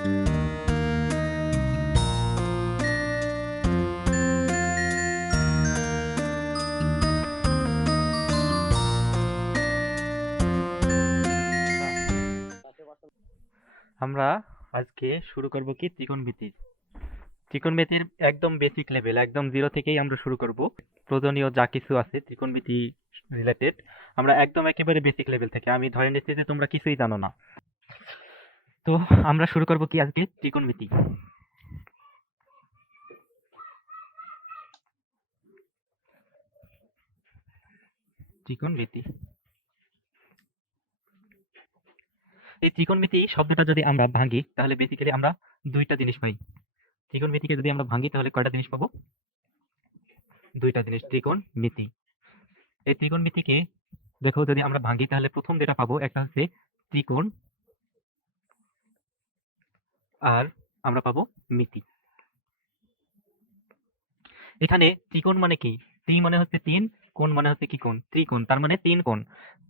আমরা আজকে শুরু করব কি ত্রিকোণমিতির। ত্রিকোণমিতির একদম বেসিক লেভেল, একদম জিরো থেকেই আমরা শুরু করব। প্রয়োজনীয় যা কিছু আছে ত্রিকোণমিতি রিলেটেড আমরা একদম একেবারে বেসিক লেভেল থেকে। আমি ধরে নিচ্ছি যে তোমরা কিছুই জানো না। তো আমরা শুরু করব কি আজকে ত্রিকোণমিতি। ত্রিকোণমিতি, এই ত্রিকোণমিতি শব্দটা যদি আমরা ভাঙি তাহলে বেসিক্যালি আমরা দুইটা জিনিস পাই। ত্রিকোণমিতিকে যদি আমরা ভাঙি তাহলে কয়টা জিনিস পাবো? দুইটা জিনিস, ত্রিকোণমিতি। এই ত্রিকোণমিতিকে দেখো যদি আমরা ভাঙি তাহলে প্রথম যেটা পাবো একটা হচ্ছে ত্রিকোণ, আর আমরা পাবো মিতি। এখানে ত্রিকোণ মানে কি? ত্রি মানে হচ্ছে তিন, কোণ মানে হচ্ছে কি কোণ? ত্রিকোণ, তার মানে তিন কোণ।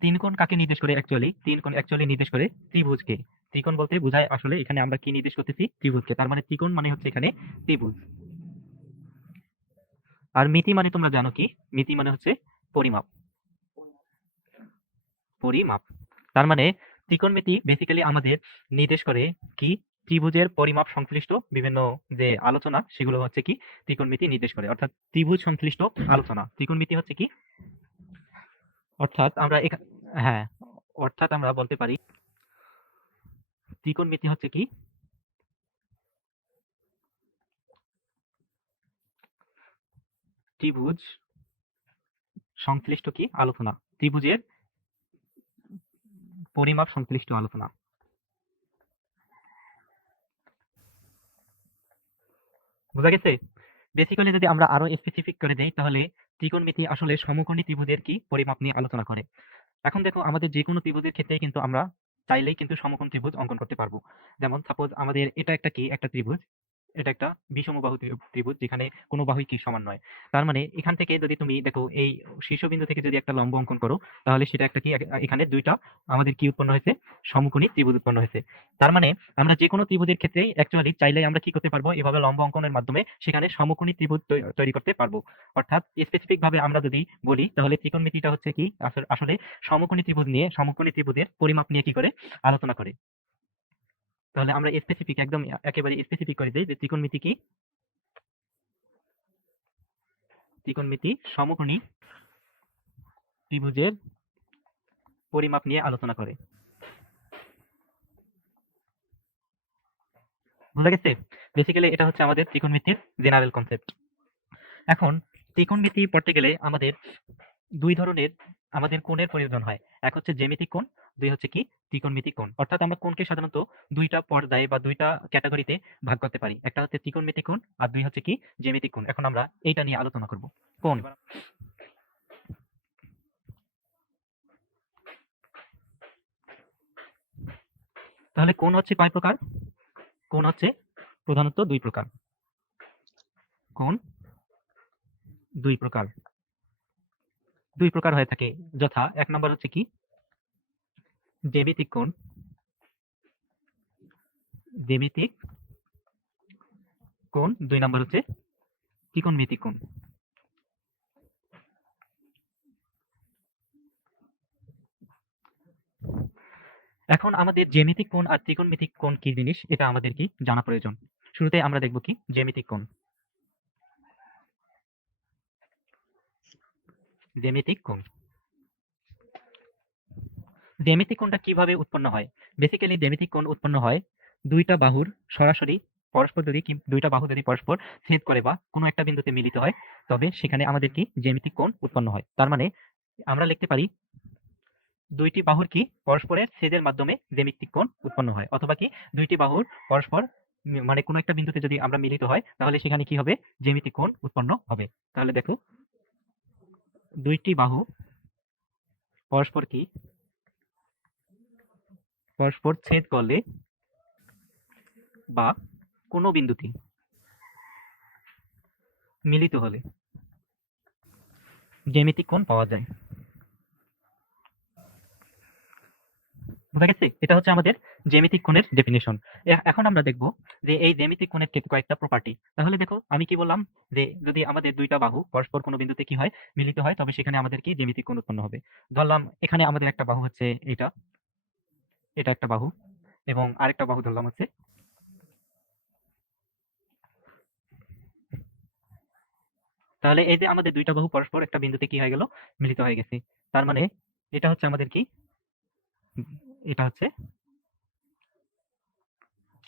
তিন কোণ কাকে নির্দেশ করে অ্যাকচুয়ালি? তিন কোণ অ্যাকচুয়ালি নির্দেশ করে ত্রিভুজকে। ত্রিকোণ বলতে বোঝায় আসলে এখানে আমরা কি নির্দেশ করতেছি? ত্রিভুজকে। তার মানে ত্রিকোণ মানে হচ্ছে এখানে ত্রিভুজ। আর মিতি মানে তোমরা জানো কি? মিতি মানে হচ্ছে পরিমাপ। পরিমাপ। তার মানে ত্রিকোণমিতি বেসিক্যালি আমাদের নির্দেশ করে কি? ত্রিভুজের পরিমাপ সংশ্লিষ্ট বিভিন্ন যে আলোচনা সেগুলো হচ্ছে কি ত্রিকোণমিতি নির্দেশ করে। অর্থাৎ ত্রিভুজ সংশ্লিষ্ট আলোচনা ত্রিকোণমিতি হচ্ছে কি? অর্থাৎ আমরা হ্যাঁ, অর্থাৎ আমরা বলতে পারি ত্রিকোণমিতি হচ্ছে কি? ত্রিভুজ সংশ্লিষ্ট কি আলোচনা, ত্রিভুজের পরিমাপ সংশ্লিষ্ট আলোচনা। বোঝা গেছে? বেসিক্যালি যদি আমরা আরো স্পেসিফিক করে দেই তাহলে ত্রিকোণমিতি আসলে সমকোণী ত্রিভুজের কি পরিমাপ নিয়ে আলোচনা করে। এখন দেখো আমাদের যে কোনো ত্রিভুজের ক্ষেত্রেই কিন্তু আমরা চাইলেই কিন্তু সমকোণ ত্রিভুজ অঙ্কন করতে পারবো। যেমন সাপোজ আমাদের এটা একটা কি একটা ত্রিভুজ, এটা একটা বিষমবাহু ত্রিভুজ যেখানে কোনো বাহুই কি সমান নয়। তার মানে এখান থেকে যদি তুমি দেখো এই শীর্ষবিন্দু থেকে যদি একটা লম্ব অঙ্কন করো তাহলে সেটা একটা কি এখানে দুইটা আমাদের কি উৎপন্ন হয়েছে? সমকোণী ত্রিভুজ উৎপন্ন হয়েছে। তার মানে আমরা যে কোনো ত্রিভুজের ক্ষেত্রেই অ্যাকচুয়ালি চাইলেই আমরা কি করতে পারবো? এভাবে লম্ব অঙ্কনের মাধ্যমে সেখানে সমকোণী ত্রিভুজ তৈরি করতে পারবো। অর্থাৎ স্পেসিফিক ভাবে আমরা যদি বলি তাহলে ত্রিকোণমিতিটা হচ্ছে কি আসলে সমকোণী ত্রিভুজ নিয়ে, সমকোণী ত্রিভুজের পরিমাপ নিয়ে কি করে আলোচনা করে। তাহলে আমরা স্পেসিফিক একদম একেবারে স্পেসিফিক করে দেই যে ত্রিকোণমিতি কি? ত্রিকোণমিতি সমকোণী ত্রিভুজের পরিমাপ নিয়ে আলোচনা করে। বুঝা গেছে? বেসিক্যালি এটা হচ্ছে আমাদের ত্রিকোণমিতির জেনারেল কনসেপ্ট। এখন ত্রিকোণমিতি পড়তে গেলে আমাদের দুই ধরনের আমাদের কোণের প্রয়োজন হয়। এক হচ্ছে জ্যামিতিক কোণ, দুই হচ্ছে কি ত্রিকোণমিতিক কোণ। অর্থাৎ আমরা কোণকে সাধারণত দুইটা পর্যায়ে বা দুইটা ক্যাটাগরিতে ভাগ করতে পারি। একটা হচ্ছে ত্রিকোণমিতিক কোণ আর দুই হচ্ছে কি জ্যামিতিক কোণ। এখন আমরা এইটা নিয়ে আলোচনা করব। কোণ, তাহলে কোণ হচ্ছে কয় প্রকার? কোণ হচ্ছে প্রধানত দুই প্রকার। কোণ দুই প্রকার, দুই প্রকার হয়ে থাকে। যথা এক নম্বর হচ্ছে কি জ্যামিতিক কোণ, জ্যামিতিক কোণ। দুই নম্বর হচ্ছে ত্রিকোণমিতিক কোণ। এখন আমাদের জ্যামিতিক কোণ আর ত্রিকোণমিতিক কোণ কি জিনিস এটা আমাদের কি জানা প্রয়োজন। শুরুতে আমরা দেখব কি জ্যামিতিক কোণ। জ্যামিতিক কোণ, জ্যামিতিক কোণটা কিভাবে উৎপন্ন হয়? বেসিক্যালি জ্যামিতিক কোণ উৎপন্ন হয় দুইটা বাহুর সরাসরি পরস্পর যদি দুইটা বাহু যদি পরস্পর ছেদ করে বা কোনো একটা বিন্দুতে মিলিত হয় তবে সেখানে আমাদের কি জ্যামিতিক কোণ উৎপন্ন হয়। তার মানে আমরা লিখতে পারি দুইটি বাহুর কি পরস্পরের ছেদের মাধ্যমে জ্যামিতিক কোণ উৎপন্ন হয়, অথবা কি দুইটি বাহুর পরস্পর মানে কোনো একটা বিন্দুতে যদি আমরা মিলিত হয় তাহলে সেখানে কি হবে? জ্যামিতিক কোণ উৎপন্ন হবে। তাহলে দেখো দুইটি বাহু পরস্পর কি পরস্পর ছেদ করলে বা কোনো বিন্দুতে মিলিত হলে জ্যামিতিক কোণ পাওয়া যায়। বুঝা গেছে? এটা হচ্ছে আমাদের জ্যামিতিক কোণের ডেফিনিশন। এখন আমরা দেখব যে এই জ্যামিতিক কোণের কয়েকটা প্রপার্টি। তাহলে দেখো আমি কি বললাম যে যদি আমাদের দুইটা বাহু পরস্পর কোনো বিন্দুতে কি হয়, মিলিত হয়, তবে সেখানে আমাদের কি জ্যামিতিক কোণ উৎপন্ন হবে। ধরলাম এখানে আমাদের একটা বাহু হচ্ছে এটা, এটা একটা বাহু, এবং আরেকটা বাহু ধরলাম হচ্ছে, তাহলে এই যে আমাদের দুইটা বাহু পরস্পর একটা বিন্দুতে কি হয়ে গেল, মিলিত হয়ে গেছে। তার মানে এটা হচ্ছে আমাদের কি, এটা হচ্ছে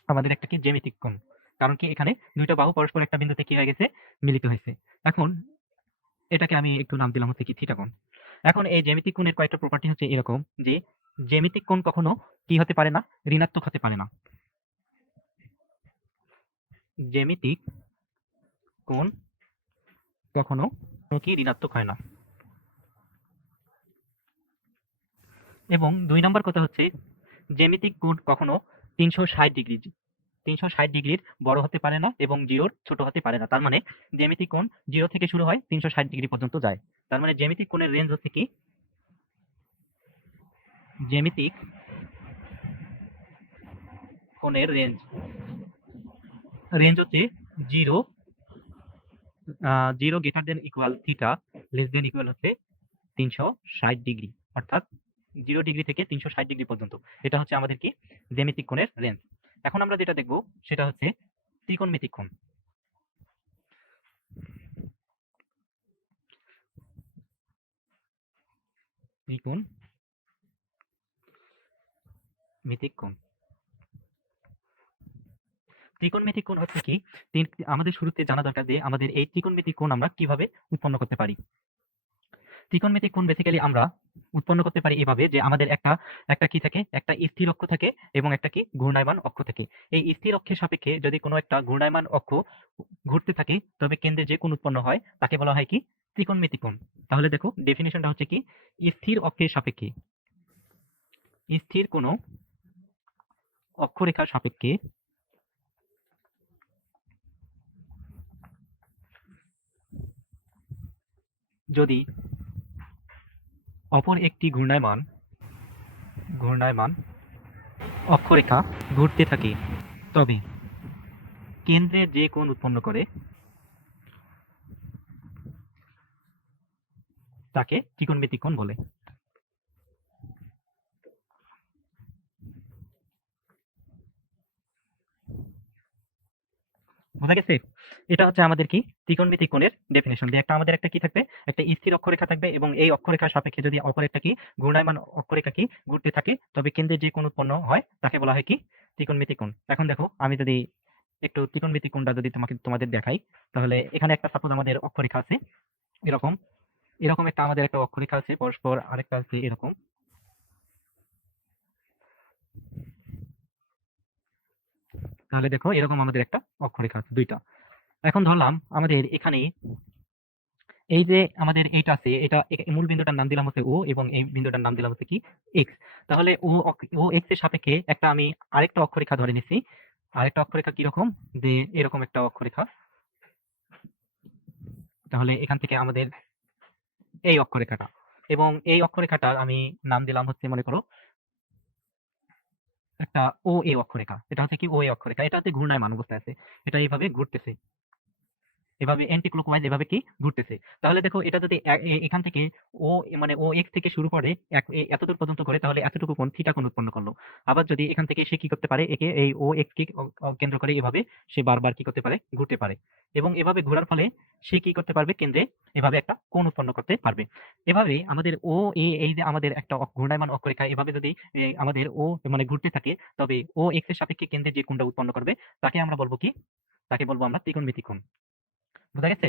আমাদের একটা কি জ্যামিতিক কোণ। কারণ কি এখানে দুইটা বাহু পরস্পর একটা বিন্দুতে কি হয়ে গেছে, মিলিত হয়েছে। এখন এটাকে আমি একটু নাম দিলাম হচ্ছে কি থিটা কোণ। এখন এই জ্যামিতিক কোণের কয়েকটা প্রপার্টি হচ্ছে এরকম যে জ্যামিতিক কোণ কখনো কি হতে পারে না, ঋণাত্মক হতে পারে না। জ্যামিতিক কোণ কখনো কি ঋণাত্মক হয় না। এবং ২ নাম্বার কথা হচ্ছে জ্যামিতিক কোণ কখনো ৩৬০ ডিগ্রির বড় হতে পারে না এবং 0 র ছোট হতে পারে না। তার মানে জ্যামিতিক কোণ 0 থেকে শুরু হয় ৩৬০ ডিগ্রি পর্যন্ত যায়। তার মানে জ্যামিতিক কোণের রেঞ্জ হচ্ছে কি, জ্যামিতিক কোণের রেঞ্জ হচ্ছে 0 greater than equal theta, less than equal হচ্ছে ৩৬০ ডিগ্রি, অর্থাৎ 0 ডিগ্রি থেকে ৩৬০ ডিগ্রি পর্যন্ত। এটা হচ্ছে আমাদের কি জ্যামিতিক কোণের রেঞ্জ। এখন আমরা যেটা দেখব সেটা হচ্ছে ত্রিকোণমিতিক কোণ। ত্রিকোণমিতিক কোণ, ত্রিকোণমিতিক কোণ হচ্ছে কি, আমাদের শুরুতে জানা দরকার যে আমাদের এই ত্রিকোণমিতিক কোণ আমরা কিভাবে উৎপন্ন করতে পারি। ত্রিকোণমিতিক কোণ বেসিক্যালি আমরা উৎপন্ন করতে পারি এভাবে যে আমাদের একটা একটা কি থাকে, একটা স্থির অক্ষ থাকে এবং একটা কি ঘূর্ণায়মান অক্ষ থাকে। এই স্থির অক্ষের সাপেক্ষে যদি কোনো একটা ঘূর্ণায়মান অক্ষ ঘুরতে থাকে তবে কেন্দ্রে যে কোণ উৎপন্ন হয় তাকে বলা হয় কি ত্রিকোণমিতিক কোণ। তাহলে দেখো ডেফিনিশনটা হচ্ছে কি, স্থির অক্ষের সাপেক্ষে, স্থির কোনো অক্ষরেখার সাপেক্ষে যদি অপর একটি ঘূর্ণায়মান অক্ষরেখা ঘুরতে থাকে তবে কেন্দ্রে যে কোণ উৎপন্ন করে তাকে ত্রিকোণমিতিক কোণ বলে। বোঝা গেছে? এটা হচ্ছে আমাদের কি ত্রিকোণমিতিক কোণের ডেফিনিশন। যে একটা আমাদের একটা কি থাকবে, একটা স্থির অক্ষরেখা থাকবে এবং এই অক্ষরেখার সাপেক্ষে যদি অপর একটা কি ঘূর্ণায়মান অক্ষরেখা কি ঘুরতে থাকে তবে কেন্দ্রে যে কোণ উৎপন্ন হয় তাকে বলা হয় কি ত্রিকোণমিতিক কোণ। এখন দেখো আমি যদি একটু ত্রিকোণমিতিক কোণটা যদি তোমাদের দেখাই, তাহলে এখানে একটা সাপোজ আমাদের অক্ষরেখা আছে এরকম, এরকম একটা আমাদের একটা অক্ষরেখা আছে পরস্পর, আরেকটা আছে এরকম। তাহলে দেখো এরকম আমাদের একটা অক্ষরেখা আছে দুইটা। এখন ধরলাম আমাদের এখানে এই যে আমাদের এইটা আছে, এটা মূল বিন্দুটার নাম দিলাম হচ্ছে ও এবং এই বিন্দুটার নাম দিলাম হচ্ছে কি এক্স। তাহলে ও এক্স এর সাপেক্ষে একটা আমি আরেকটা অক্ষরেখা ধরে নিছি। আরেকটা অক্ষরেখা কিরকম, যে এরকম একটা অক্ষরেখা। তাহলে এখান থেকে আমাদের এই অক্ষরেখাটা, এবং এই অক্ষরেখাটার আমি নাম দিলাম হচ্ছে মনে করো একটা ও এ অক্ষরেখা। এটা হচ্ছে কি ও এ অক্ষরেখা, এটা হচ্ছে ঘূর্ণায়মান অবস্থায় আছে, এটা এইভাবে ঘুরতেছে, এভাবে অ্যান্টি ক্লকওয়াইজ এভাবে কি ঘুরতেছে। তাহলে দেখো এটা যদি এখান থেকে ও মানে ও এক্স থেকে শুরু করে এতদূর পর্যন্ত করে, তাহলে এতটুকু কোণ থিটা কোণ উৎপন্ন করলো। আবার যদি এখান থেকে সে কি করতে পারে, একে এই ও এক্স কে কেন্দ্র করে এভাবে সে বারবার কি করতে পারে, ঘুরতে পারে, এবং এভাবে ঘোরার ফলে সে কি করতে পারবে, কেন্দ্রে এভাবে একটা কোণ উৎপন্ন করতে পারবে। এভাবে আমাদের ও এই যে আমাদের একটা ঘূর্ণায়মান অক্ষরেখা এভাবে যদি আমাদের ও মানে ঘুরতে থাকে, তবে ও এক্স এর সাপেক্ষে কেন্দ্রে যে কোণটা উৎপন্ন করবে তাকে আমরা বলবো কি, তাকে বলবো আমরা ত্রিকোণমিতিক কোণ। বোঝা গেছে?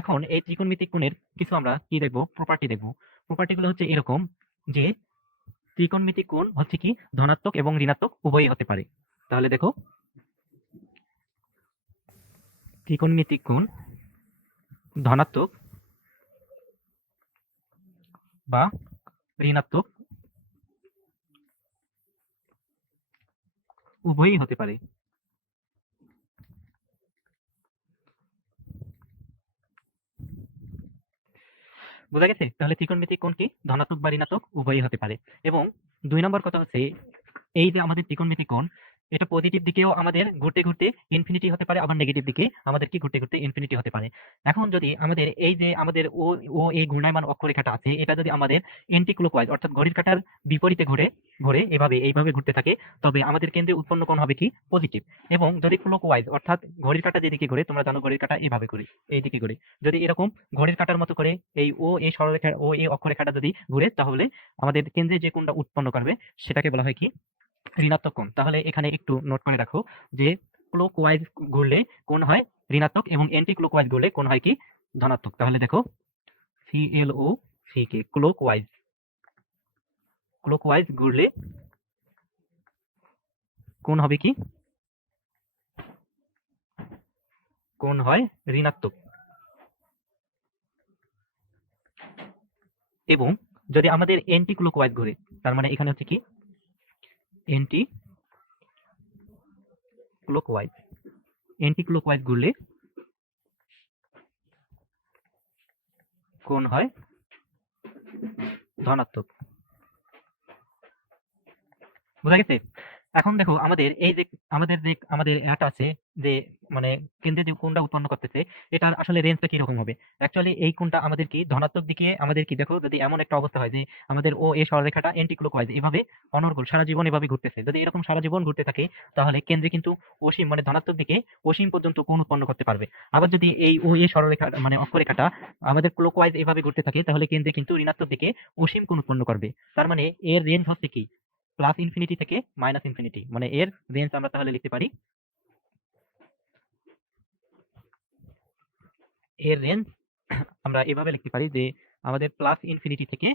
এখন এই ত্রিকোণমিতিক কোণের কিছু আমরা কি দেখবো, প্রপার্টি দেখবো। প্রপার্টি গুলো হচ্ছে এরকম যে ত্রিকোণমিতিক কোণ হচ্ছে কি ধনাত্মক এবং ঋণাত্মক উভয়ই হতে পারে। তাহলে দেখো ত্রিকোণমিতিক কোণ ধনাত্মক বা ঋণাত্মক উভয়ই হতে পারে। বোঝা গেছে? তাহলে ত্রিকোণমিতিক কোণ কি ধনাত্মক বা ঋণাত্মক উভয়ই হতে পারে। এবং ২ নম্বর কথা হচ্ছে এই যে আমাদের ত্রিকোণমিতিক কোণ, এটা পজিটিভ দিকেও আমাদের ঘুরতে ঘুরতে ইনফিনিটি হতে পারে, আবার নেগেটিভ দিকে আমাদের কি ঘুরতে ঘুরতে ইনফিনিটি হতে পারে। এখন যদি আমাদের এই যে আমাদের ও ও এই ঘূর্ণায়মান অক্ষরেখাটা আছে, এটা যদি আমাদের এন্টি ক্লকওয়াইজ অর্থাৎ ঘড়ির কাঁটার বিপরীতে ঘুরে ঘুরে এইভাবে ঘুরতে থাকে, তবে আমাদের কেন্দ্রে উৎপন্ন কোণ হবে কি পজিটিভ। এবং যদি ক্লকওয়াইজ অর্থাৎ ঘড়ির কাঁটা যেদিকে ঘুরে, তোমরা জানো ঘড়ির কাঁটা এভাবে ঘুরে, এইদিকে ঘুরে, যদি এরকম ঘড়ির কাঁটার মতো করে এই ও এই সরলরেখা ও এই অক্ষরেখাটা যদি ঘুরে, তাহলে আমাদের কেন্দ্রে যে কোণটা উৎপন্ন করবে সেটাকে বলা হয় কি ঋণাত্মক কোণ। তাহলে এখানে একটু নোট করে রাখো যে ক্লকওয়াইজ ঘুরলে কোণ হয় ঋণাত্মক এবং এন্টি ক্লকওয়াইজ ঘুরলে কোণ হয় কি ধনাত্মক। তাহলে দেখো CLOCK ক্লকওয়াইজ, ক্লকওয়াইজ ঘুরলে কোণ হবে কি কোণ হয় ঋণাত্মক। এবং যদি আমাদের এন্টি ক্লকওয়াইজ ঘুরে, তার মানে এখানে হচ্ছে কি এন্টি ক্লকওয়াইজ, এন্টি ক্লকওয়াইজ ঘুরলে কোণ হয় ধনাত্মক। বোঝা গেছে? এখন দেখো আমাদের এই যে আমাদের এটা আছে যে মানে কেন্দ্রে যে কোণটা উৎপন্ন করতেছে, এটার আসলে রেঞ্জটা কিরকম হবে। অ্যাকচুয়ালি এই কোণটা আমাদের কি ধনাত্মক দিকে আমাদের কি দেখো, যদি এমন একটা অবস্থা হয় যে আমাদের ও এই সরলরেখাটা এন্টি ক্লকওয়াইজ এভাবে অনর্গল সারা জীবন এভাবে ঘুরতেছে, যদি এরকম সারা জীবন ঘুরতে থাকে, তাহলে কেন্দ্রে কিন্তু অসীম মানে ধনাত্মক দিকে অসীম পর্যন্ত কোণ উৎপন্ন করতে পারবে। আবার যদি এই ও এই সরলরেখা মানে অক্ষরেখাটা আমাদের ক্লকওয়াইজ এভাবে ঘুরতে থাকে, তাহলে কেন্দ্রে কিন্তু ঋণাত্মক দিকে অসীম কোণ উৎপন্ন করবে। তার মানে এর রেঞ্জ হচ্ছে কি প্লাস ইনফিনিটি থেকে মাইনাস ইনফিনিটি। মানে এর রেঞ্জ আমরা তাহলে লিখতে পারি, এর রেঞ্জ আমরা এভাবে লিখতে পারি যে আমাদের প্লাস ইনফিনিটি থেকে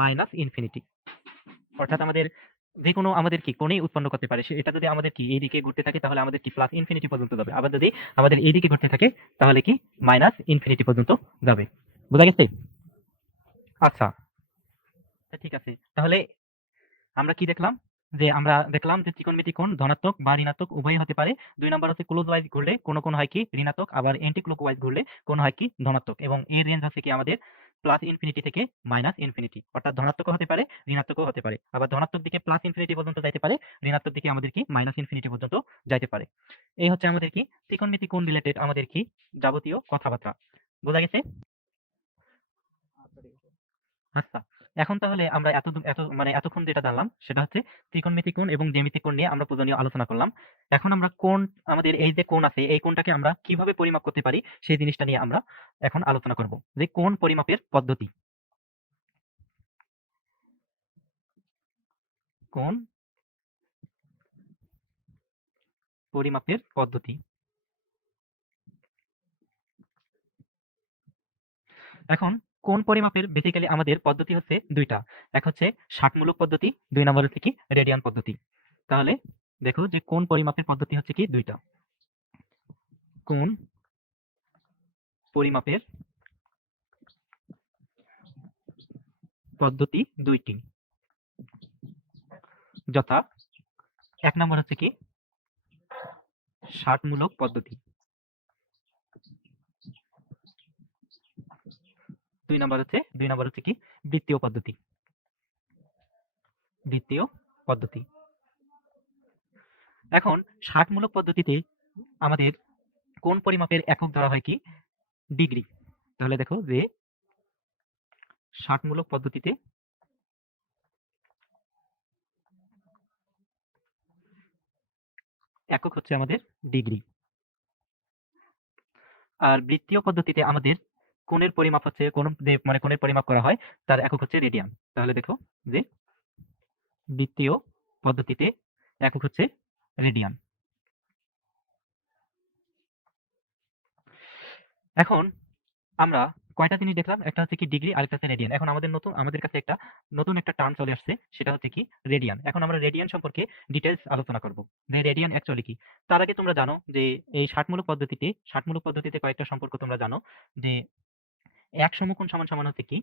মাইনাস ইনফিনিটি। অর্থাৎ আমাদের যে কোনো আমাদের কি কোণেই উৎপন্ন করতে পারে, এটা যদি আমাদের কি এইদিকে ঘুরতে থাকে তাহলে আমাদের কি প্লাস ইনফিনিটি পর্যন্ত যাবে, আবার যদি আমাদের এইদিকে ঘুরতে থাকে তাহলে কি মাইনাস ইনফিনিটি পর্যন্ত যাবে। বোঝা গেছে? আচ্ছা, ঠিক আছে। তাহলে আমরা কি দেখলাম যে আমরা দেখলাম যে ত্রিকোণমিতিক কোণ ধনাত্মক বা ঋণাত্মক উভয়ই হতে পারে। ২ নাম্বার হচ্ছে ক্লকওয়াইজ ঘুরলে কোন হয় কি ঋণাত্মক, আবার এন্টি ক্লকওয়াইজ ঘুরলে কোন হয় কি ধনাত্মক, এবং এর রেঞ্জ হচ্ছে কি আমাদের প্লাস ইনফিনিটি থেকে মাইনাস ইনফিনিটি। অর্থাৎ ধনাত্মকও হতে পারে, ঋণাত্মকও হতে পারে। আবার ধনাত্মক দিকে প্লাস ইনফিনিটি পর্যন্ত যাইতে পারে, ঋণাত্মক দিকে আমাদের কি মাইনাস ইনফিনিটি পর্যন্ত যাইতে পারে। এই হচ্ছে আমাদের কি ত্রিকোণমিতিক কোণ রিলেটেড আমাদের কি যাবতীয় কথাবার্তা। বোঝা গেছে? আচ্ছা, এখন তাহলে আমরা এতক্ষণ যেটা জানলাম সেটা হচ্ছে ত্রিকোণমিতিক কোণ এবং জ্যামিতিক কোণ নিয়ে আমরা প্রয়োজনীয় আলোচনা করলাম। এখন আমরা কোণ, আমাদের এই যে কোণ আছে এই কোণটাকে আমরা কিভাবে পরিমাপ করতে পারি সেই জিনিসটা নিয়ে আমরা এখন আলোচনা করব। যে কোণ পরিমাপের পদ্ধতি, কোণ পরিমাপের পদ্ধতি। এখন কোণ পরিমাপের বেসিক্যালি আমাদের পদ্ধতি হচ্ছে দুইটা। এক হচ্ছে ষাটমূলক পদ্ধতি, ২ নম্বর হচ্ছে কি রেডিয়ান পদ্ধতি। তাহলে দেখো যে কোণ পরিমাপের পদ্ধতি হচ্ছে কি দুইটা। কোণ পরিমাপের পদ্ধতি দুইটি, যথা ১ নম্বর হচ্ছে কি ষাটমূলক পদ্ধতি, ২ নম্বর হচ্ছে কি বৃত্তীয় পদ্ধতি। বৃত্তীয় পদ্ধতি। এখন ষাটমূলক পদ্ধতিতে আমাদের কোণ পরিমাপের একক ধরা হয় কি ডিগ্রি। তাহলে দেখো যে ষাটমূলক পদ্ধতিতে একক হচ্ছে আমাদের ডিগ্রি। আর বৃত্তীয় পদ্ধতিতে আমাদের কোণের পরিমাপ হচ্ছে কোণের পরিমাপ করা হয় তার একক হচ্ছে রেডিয়ান। তাহলে দেখো যে বৃত্তীয় পদ্ধতিতে একক হচ্ছে রেডিয়ান। এখন আমরা কয়টা জিনিস দেখলাম, একটা হচ্ছে কি ডিগ্রি, আরেকটা হচ্ছে রেডিয়ান। এখন আমাদের কাছে একটা নতুন একটা টার্ম চলে আসছে, সেটা হচ্ছে কি রেডিয়ান। এখন আমরা রেডিয়ান সম্পর্কে ডিটেলস আলোচনা করব যে রেডিয়ান অ্যাকচুয়ালি কি। তার আগে তোমরা জানো যে এই ষাটমূলক পদ্ধতিতে কয়েকটা সম্পর্ক তোমরা জানো যে এক সমকোণ সমান সমান হচ্ছে কি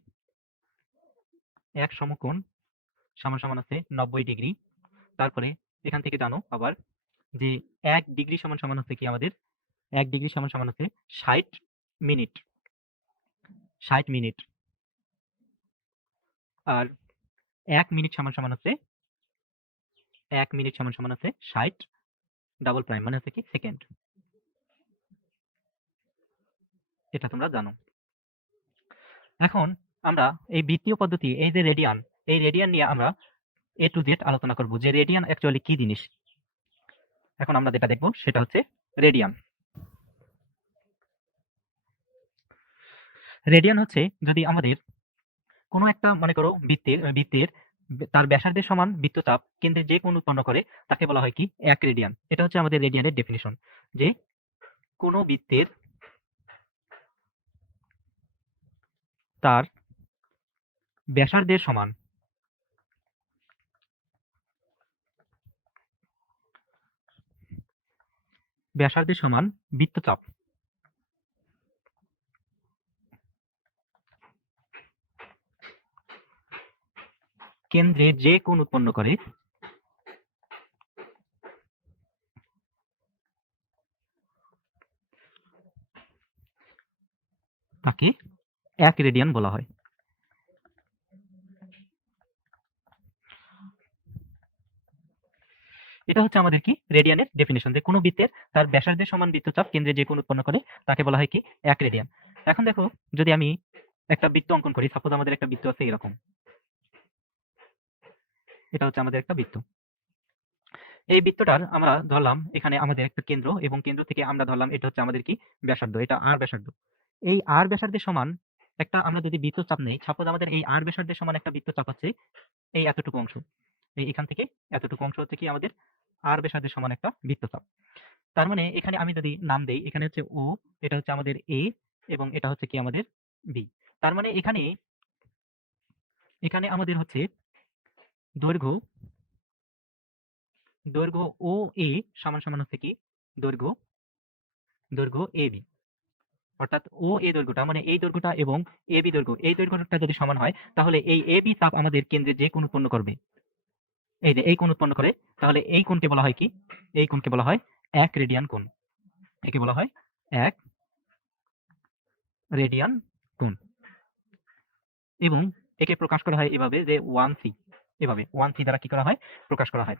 এক সমকোণ সমান সমান হচ্ছে ৯০ ডিগ্রি। তারপরে এখান থেকে জানো আবার যে ১ ডিগ্রি সমান সমান হচ্ছে কি আমাদের ১ ডিগ্রি সমান সমান হচ্ছে ৬০ মিনিট, ৬০ মিনিট। আর ১ মিনিট সমান সমান হচ্ছে 1 মিনিট সমান সমান হচ্ছে 60 ডাবল প্রাইম মানে হচ্ছে কি সেকেন্ড। এটা তোমরা জানো। এখন আমরা এই বৃত্তীয় পদ্ধতি, এই যে রেডিয়ান, এই রেডিয়ান নিয়ে আমরা A to Z আলোচনা করব যে রেডিয়ান অ্যাকচুয়ালি কি জিনিস। এখন আমরা যেটা দেখব সেটা হচ্ছে রেডিয়ান। রেডিয়ান হচ্ছে যদি আমাদের কোনো একটা মনে করো বৃত্তের তার ব্যাসার্ধের সমান বৃত্তচাপ কেন্দ্রে যে কোণ উৎপন্ন করে তাকে বলা হয় কি 1 রেডিয়ান। এটা হচ্ছে আমাদের রেডিয়ানের ডেফিনিশন, যে কোনো বৃত্তের তার ব্যাসার্ধের সমান বৃত্তচাপ কেন্দ্রে যে কোণ উৎপন্ন করে তাকে 1 রেডিয়ান বলা হয়। এটা হচ্ছে আমাদের কি রেডিয়ানের ডেফিনিশন, যে কোনো বৃত্তের তার ব্যাসার্ধের সমান বৃত্তচাপ কেন্দ্রে যে কোণ উৎপন্ন করে তাকে বলা হয় কি 1 রেডিয়ান। এখন দেখো যদি আমি একটা বৃত্ত অঙ্কন করি, সাপোজ আমাদের একটা বৃত্ত আছে এরকম, এটা হচ্ছে আমাদের একটা বৃত্ত। এই বৃত্তটার আমরা ধরলাম এখানে আমাদের একটা কেন্দ্র, এবং কেন্দ্র থেকে আমরা ধরলাম এটা হচ্ছে আমাদের কি ব্যাসার্ধ, এটা আর ব্যাসার্ধ। এই আর ব্যাসার্ধের সমান একটা আমরা যদি বৃত্তচাপ নেই, সাপোজ আমাদের এই আর ব্যাসার্ধের সমান একটা বৃত্তচাপ আছে এই এতটুকু অংশ, এই এখান থেকে এতটুকু অংশ হচ্ছে কি আমাদের আর ব্যাসার্ধের সমান একটা বৃত্তচাপ। তার মানে এখানে আমি যদি নাম দেই, এখানে হচ্ছে ও, এটা হচ্ছে আমাদের এ, এবং এটা হচ্ছে কি আমাদের বি। তার মানে এখানে এখানে আমাদের হচ্ছে দৈর্ঘ্য দৈর্ঘ্য ও এ সমান সমান হচ্ছে কি দৈর্ঘ্য এ বি। অর্থাৎ ও এ দৈর্ঘ্যটা মানে এই দৈর্ঘ্যটা এবং এ বি দৈর্ঘ্য, এই দৈর্ঘ্যটা যদি সমান হয় তাহলে এই এ বি চাপ আমাদের কেন্দ্রে যে কোণ উৎপন্ন করবে, এই যে এই কোণ উৎপন্ন করে, তাহলে এই কোণকে বলা হয় কি, এই কোণকে বলা হয় 1 রেডিয়ান কোণ। একে বলা হয় 1 রেডিয়ান কোণ, এবং একে প্রকাশ করা হয় এভাবে যে 1c, এভাবে 1c দ্বারা কি করা হয় প্রকাশ করা হয়।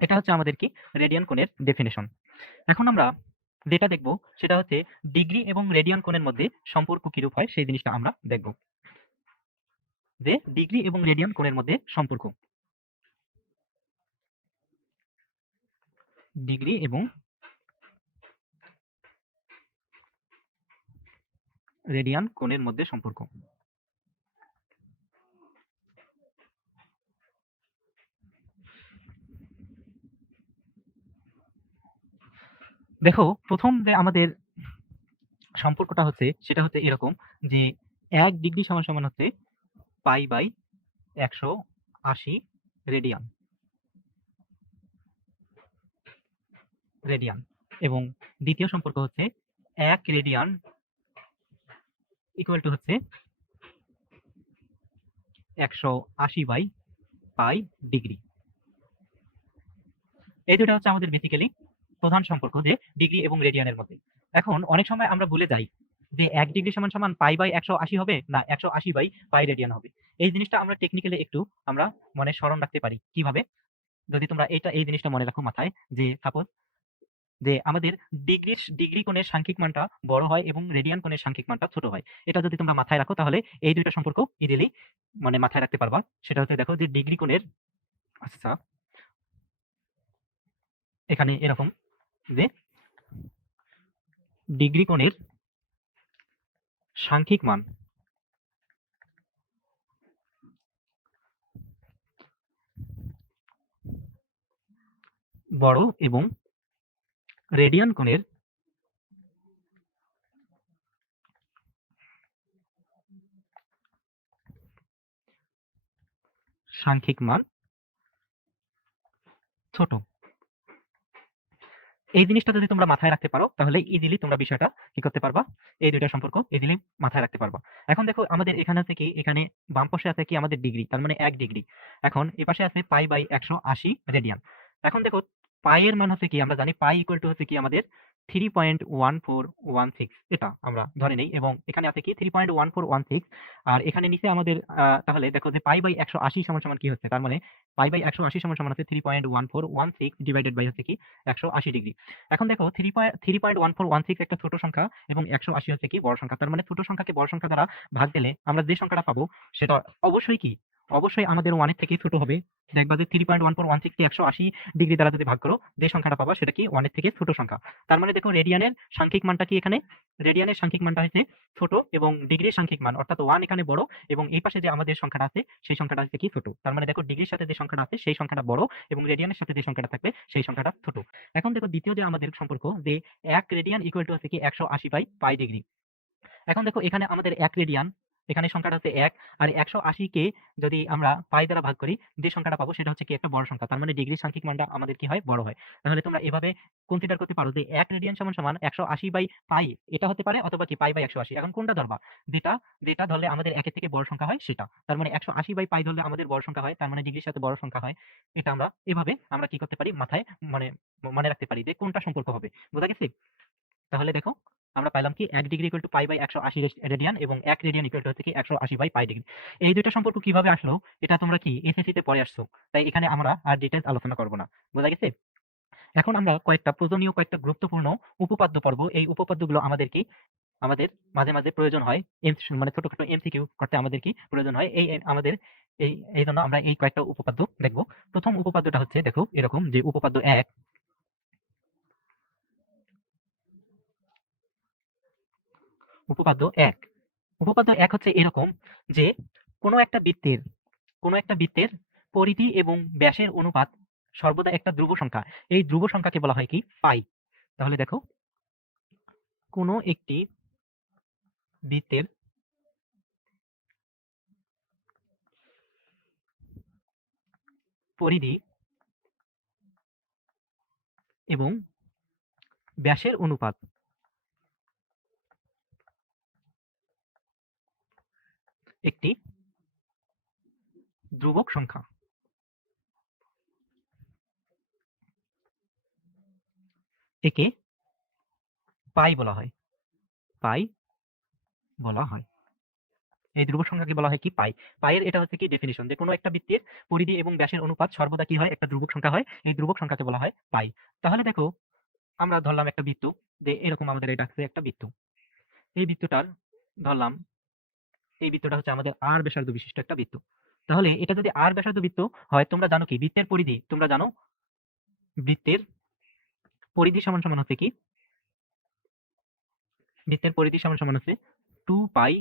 এটা হচ্ছে আমাদের কি রেডিয়ান কোণের ডেফিনেশন। এখন আমরা যেটা দেখব সেটা হচ্ছে ডিগ্রি এবং রেডিয়ান কোণের মধ্যে সম্পর্ক কিরূপ হয় সেই জিনিসটা আমরা দেখব, যে ডিগ্রি এবং রেডিয়ান কোণের মধ্যে সম্পর্ক, ডিগ্রি এবং রেডিয়ান কোণের মধ্যে সম্পর্ক। দেখো প্রথম যে আমাদের সম্পর্কটা হচ্ছে সেটা হচ্ছে এরকম, যে 1 ডিগ্রি সমান সমান হচ্ছে পাই বাই 180 রেডিয়ান, এবং দ্বিতীয় সম্পর্ক হচ্ছে 1 রেডিয়ান ইকুয়াল টু হচ্ছে 180 বাই পাই ডিগ্রি। এই দুটো হচ্ছে আমাদের বেসিক্যালি প্রধান সম্পর্ক, যে ডিগ্রি এবং রেডিয়ানের মধ্যে। এখন অনেক সময় আমরা ভুলে যাই যে 1 ডিগ্রি সমান সমান পাই বাই 180 হবে না 180 বাই পাই রেডিয়ান হবে। এই জিনিসটা আমরা টেকনিক্যালি একটু আমরা মনে স্মরণ রাখতে পারি কিভাবে, যদি তোমরা এই জিনিসটা মনে রাখো মাথায়, যে সাপোজ যে আমাদের ডিগ্রি কোণের সাংখ্যিক মানটা বড় হয় এবং রেডিয়ান কোণের সাংখ্যিক মানটা ছোট হয়। এটা যদি তোমরা মাথায় রাখো তাহলে এই দুইটা সম্পর্ক ইজিলি মানে মাথায় রাখতে পারবা। সেটা হচ্ছে দেখো যে ডিগ্রি কোণের, আচ্ছা এখানে এরকম, যে ডিগ্রি কোণের সাংখ্যিক মান বড় এবং রেডিয়ান কোণের সাংখ্যিক মান ছোট। এই জিনিসটা যদি তোমরা মাথায় রাখতে পারো তাহলে ইজিলি তোমরা বিষয়টা কি করতে পারবা, এই দুইটা সম্পর্ক ইজিলি মাথায় রাখতে পারবা। এখন দেখো আমাদের এখানে আছে কি, এখানে বাম পাশে আছে কি আমাদের ডিগ্রি, তার মানে 1 ডিগ্রি। এখন এই পাশে আছে পাই বাই 180 রেডিয়ান। এখন দেখো পাই এর মান হচ্ছে কি, আমরা জানি পাই ইকুয়াল টু হচ্ছে কি আমাদের 3.1416 এটা আমরা ধরে নেই, এবং এখানে আছে কি 3.1416, আর এখানে নিচে আমাদের তাহলে দেখো যে পাই বাই 180 সমান সমান কি হচ্ছে, তার মানে পাই বাই 180 সমান সমান হচ্ছে 3.1416 ডিভাইডেড বাই হচ্ছে কি 180 ডিগ্রি। এখন দেখো 3.1416 একটা ছোট সংখ্যা এবং 180 হচ্ছে কি বড় সংখ্যা, তার মানে ছোট সংখ্যাকে বড় সংখ্যা দ্বারা ভাগ দিলে আমরা যে সংখ্যাটা পাবো সেটা অবশ্যই কি, অবশ্যই আমাদের 1 এর থেকে ছোট হবে। দেখবা যে 3.1416 কে 180 ডিগ্রি দ্বারা যদি ভাগ করো, যে সংখ্যাটা পাবা সেটা কি 1 এর থেকে ছোট সংখ্যা। তার মানে দেখো রেডিয়ানের সাংখ্যিক মানটা কি, এখানে রেডিয়ানের সাংখ্যিক মানটা হচ্ছে ছোট এবং ডিগ্রির সাংখ্যিক মান অর্থাৎ 1 এখানে বড়, এবং এই পাশে যে আমাদের সংখ্যাটা আছে সেই সংখ্যাটা হচ্ছে কি ছোট। তার মানে দেখো ডিগ্রির সাথে যে সংখ্যাটা আছে সেই সংখ্যাটা বড় এবং রেডিয়ানের সাথে যে সংখ্যাটা থাকবে সেই সংখ্যাটা ছোট। এখন দেখো দ্বিতীয় যে আমাদের সম্পর্ক, যে 1 রেডিয়ান ইকুয়াল টু হচ্ছে কি 180 বাই পাই ডিগ্রি। এখন দেখো এখানে আমাদের 1 রেডিয়ান, এখানে সংখ্যাটা হচ্ছে 1, আর 180 কে যদি আমরা পাই দ্বারা ভাগ করি, যে সংখ্যাটা পাবো সেটা হচ্ছে কি একটা বড় সংখ্যা। তার মানে ডিগ্রির সাংখ্যিক মানটা আমাদের কি হয়, বড় হয়। তাহলে তোমরা এভাবে কনসিডার করতে পারো যে 1 রেডিয়ান সমান সমান 180 বাই পাই, এটা হতে পারে, অথবা কি পাই বাই 180। এখন কোনটা ধরবা, যেটা যেটা ধরলে আমাদের 1 এর থেকে বড় সংখ্যা হয় সেটা। তার মানে 180 বাই পাই ধরলে আমাদের বড় সংখ্যা হয়, তার মানে ডিগ্রির সাথে বড় সংখ্যা হয়। এটা আমরা এভাবে আমরা কি করতে পারি, মাথায় মানে মনে রাখতে পারি যে কোনটা সম্পর্ক হবে। বোঝা গেছে? তাহলে দেখো আমরা পাইলাম কি 1 degree equal to pi by 180 radian, এবং 1 রেডিয়ান ইকুয়াল টু হচ্ছে কি 180 বাই পাই ডিগ্রি। এই দুইটা সম্পর্ক কিভাবে আসলো এটা তোমরা কি এসএসসি তে পড়ে আসছো, তাই এখানে আমরা আর ডিটেইলস আলোচনা করব না। বোঝা গেছে? এখন আমরা কয়েকটা প্রয়োজনীয়, কয়েকটা গুরুত্বপূর্ণ উপপাদ্য পড়ব। এই উপপাদ্যগুলো আমাদের কি, আমাদের মাঝে মাঝে প্রয়োজন হয়, মানে ছোট ছোট এমসিকিউ করতে আমাদের কি প্রয়োজন হয়, আমাদের এই জন্য আমরা এই কয়েকটা উপপাদ্য দেখব। প্রথম উপপাদ্যটা হচ্ছে দেখো এরকম, যে উপপাদ্য 1, উপপাদ্য 1 উপপাদ্য 1 হচ্ছে এরকম, যে কোনো একটা বৃত্তের, কোনো একটা বৃত্তের পরিধি এবং ব্যাসের অনুপাত সর্বদা একটা ধ্রুব সংখ্যা। এই ধ্রুব সংখ্যাকে বলা হয় কি পাই। তাহলে দেখো কোনো একটি বৃত্তের পরিধি এবং ব্যাসের অনুপাত একটি ধ্রুবক সংখ্যা, একে পাই বলা হয়, পাই বলা হয়। এই ধ্রুব সংখ্যাকে বলা হয় কি পাই। পাইয়ের এটা হচ্ছে কি ডেফিনিশন, যে কোনো একটা বৃত্তের পরিধি এবং ব্যাসের অনুপাত সর্বদা কি হয়, একটা ধ্রুবক সংখ্যা হয়। এই ধ্রুবক সংখ্যাকে বলা হয় পাই। তাহলে দেখো আমরা ধরলাম একটা বৃত্ত, যে এরকম আমাদের এটা হচ্ছে একটা বৃত্ত। এই বৃত্তটার ধরলাম, এই বৃত্তটা হচ্ছে আমাদের আর ব্যাসার্ধ বিশিষ্ট একটা বৃত্ত। তাহলে এটা যদি আর ব্যাসার্ধ বৃত্ত হয়, তোমরা জানো কি বৃত্তের পরিধি, তোমরা জানো বৃত্তের পরিধি সমান সমান হচ্ছে কি, বৃত্তের পরিধি সমান সমান হচ্ছে 2 পাই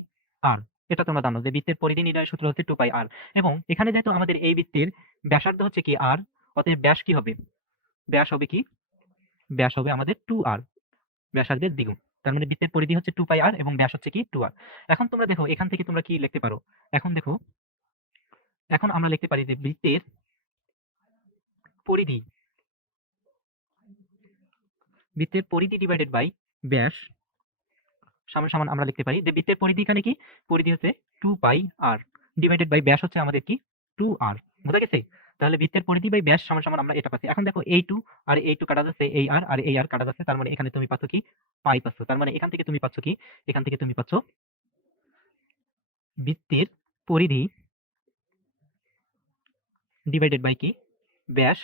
আর। এটা তোমরা জানো যে বৃত্তের পরিধি নির্ণয়ের সূত্র হচ্ছে 2 পাই আর। এবং এখানে যেহেতু আমাদের এই বৃত্তের ব্যাসার্ধ হচ্ছে কি আর, অতএব ব্যাস কি হবে, ব্যাস হবে কি, ব্যাস হবে আমাদের 2 আর, ব্যাসার্ধের দ্বিগুণ। তার মানে বৃত্তের পরিধি হচ্ছে 2 পাই আর এবং ব্যাস হচ্ছে কি 2 আর। এখন তোমরা দেখো এখান থেকে তোমরা কি লিখতে পারো, এখন দেখো, এখন আমরা লিখতে পারি যে বৃত্তের পরিধি, বৃত্তের পরিধি ডিভাইডেড বাই ব্যাস সমান সমান আমরা লিখতে পারি যে বৃত্তের পরিধি, এখানে কি পরিধি হচ্ছে 2 পাই আর ডিভাইডেড বাই ব্যাস হচ্ছে আমাদের কি 2 আর। বোঝা গেছে? তাহলে বৃত্তের পরিধি বাই ব্যাস সমান সমান আমরা এটা পাচ্ছি। এখন দেখো এই 2 আর এই 2 কাটা যাচ্ছে, এই আর আর এই আর কাটা যাচ্ছে, তার মানে এখানে তুমি পাচ্ছ কি পাই পাচ্ছ। তার মানে এখান থেকে তুমি পাচ্ছ কি, এখান থেকে তুমি পাচ্ছ বৃত্তের পরিধি ডিভাইডেড বাই কি ব্যাস,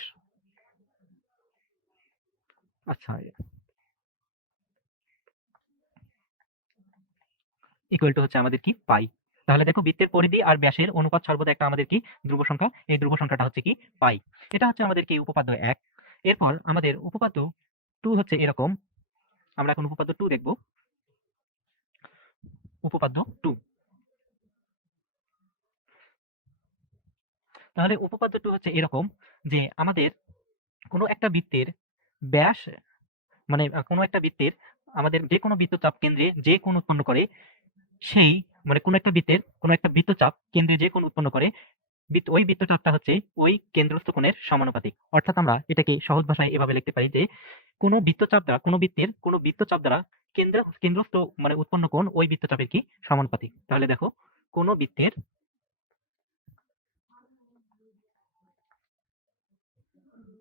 আচ্ছা, ইকুয়াল টু হচ্ছে আমাদের কি পাই। তাহলে দেখো বৃত্তের পরিধি আর ব্যাসের অনুপাত সর্বদা একটা আমাদের কি ধ্রুব সংখ্যা, এই ধ্রুব সংখ্যাটা হচ্ছে কি পাই। এটা হচ্ছে আমাদের কি উপপাদ্য 1। এরপর আমাদের উপপাদ্য 2 হচ্ছে এরকম, আমরা এখন উপপাদ্য 2 দেখব। উপপাদ্য 2, তাহলে উপপাদ্য 2 হচ্ছে এরকম, যে আমাদের কোনো একটা বৃত্তের ব্যাস, মানে কোনো একটা বৃত্তের, আমাদের যে কোনো বৃত্তচাপ কেন্দ্রে যে কোণ উৎপন্ন করে সেই, মানে কোনো একটা বৃত্তের কোনো একটা বৃত্তচাপ কেন্দ্রে যে কোণ উৎপন্ন করে, ওই বৃত্তচাপটা হচ্ছে ওই কেন্দ্রস্থ কোণের সমানুপাতিক। অর্থাৎ আমরা এটাকে সহজ ভাষায় এভাবে লিখতে পারি যে কোনো বৃত্তচাপ দ্বারা, কোনো বৃত্তের কোনো বৃত্তচাপ দ্বারা কেন্দ্রস্থ মানে উৎপন্ন কোণ ওই বৃত্তচাপের কি সমানুপাতিক। তাহলে দেখো কোনো বৃত্তের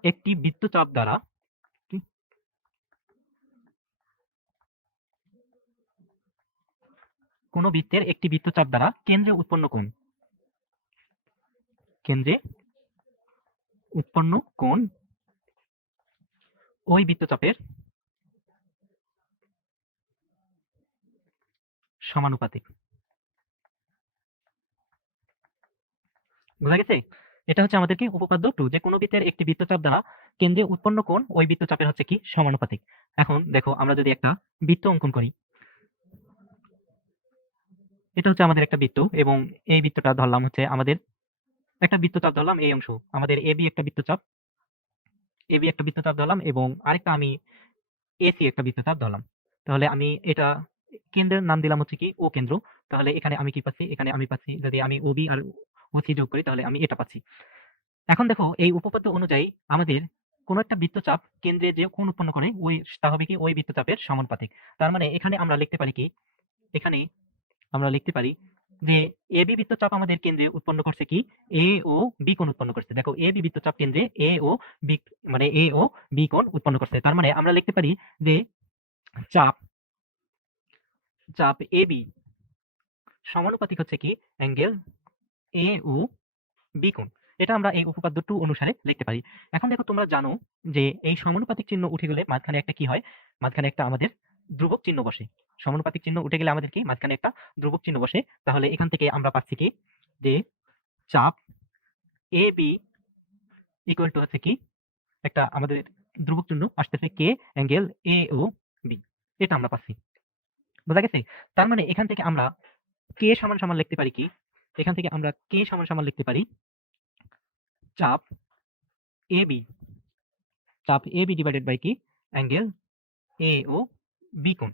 একটি বৃত্তচাপ দ্বারা, কি কোনো বৃত্তের একটি বৃত্তচাপ দ্বারা কেন্দ্রে উৎপন্ন কোণ, কেন্দ্রে উৎপন্ন কোণ ওই বৃত্তচাপের সমানুপাতিক। বোঝা গেছে? এটা হচ্ছে আমাদের কি উপপাদ্য 2, যে কোনো বৃত্তের একটি বৃত্তচাপ দ্বারা কেন্দ্রে উৎপন্ন কোণ ওই বৃত্তচাপের হচ্ছে কি সমানুপাতিক। এখন দেখো আমরা যদি একটা বৃত্ত অঙ্কন করি, এটা হচ্ছে আমাদের একটা বৃত্ত এবং এই বৃত্তটা ধরলাম হচ্ছে আমাদের একটা বৃত্তচাপ ধরলাম, এই অংশ আমাদের এবি একটা বৃত্তচাপ, এবি একটা বৃত্তচাপ ধরলাম এবং আরেকটা আমি এসি একটা বৃত্তচাপ ধরলাম। তাহলে আমি এটা কেন্দ্রের নাম দিলাম হচ্ছে কি ও কেন্দ্র। তাহলে এখানে আমি কি পাচ্ছি, এখানে আমি পাচ্ছি যদি আমি ওবি আর ওসি যোগ করি তাহলে আমি এটা পাচ্ছি। এখন দেখো এই উপপাদ্য অনুযায়ী আমাদের কোনো একটা বৃত্তচাপ কেন্দ্রে যে কোণ উৎপন্ন করে ওই তা হবে কি ওই বৃত্তচাপের সমানুপাতিক। তার মানে এখানে আমরা লিখতে পারি কি, এখানে আমরা লিখতে পারি যে এবি বৃত্তচাপ আমাদের কেন্দ্রে উৎপন্ন করছে কি এ ও বি কোণ উৎপন্ন করছে। দেখো এবি বৃত্তচাপ কেন্দ্রে এ ও বি মানে এ ও বি কোণ উৎপন্ন করছে। তার মানে আমরা লিখতে পারি যে চাপ চাপ এবি সমানুপাতিক হচ্ছে কি অ্যাঙ্গেল এ ও বি কোণ। এটা আমরা এই উপপাদ্য 2 অনুসারে লিখতে পারি। এখন দেখো তোমরা জানো যে এই সমানুপাতিক চিহ্ন উঠে গেলে মাঝখানে একটা কি হয়, মাঝখানে একটা আমাদের ধ্রুবক চিহ্ন বসে। সমানুপাতিক চিহ্ন উঠে গেলে আমাদের কি মাঝখানে একটা ধ্রুবক চিহ্ন বসে। তাহলে এখান থেকে আমরা পাচ্ছি কি যে চাপ এ বি ইকুয়াল টু হচ্ছে কি একটা আমাদের ধ্রুবক চিহ্ন আসতেছে কে অ্যাঙ্গেল এ ও বি, এটা আমরা পাচ্ছি। বোঝা গেছে? তার মানে এখান থেকে আমরা কে সমান সমান লিখতে পারি কি, এখান থেকে আমরা কে সমান সমান লিখতে পারি চাপ এ বি, চাপ এ বি ডিভাইডেড বাই কি অ্যাঙ্গেল এ ও বি কোণ,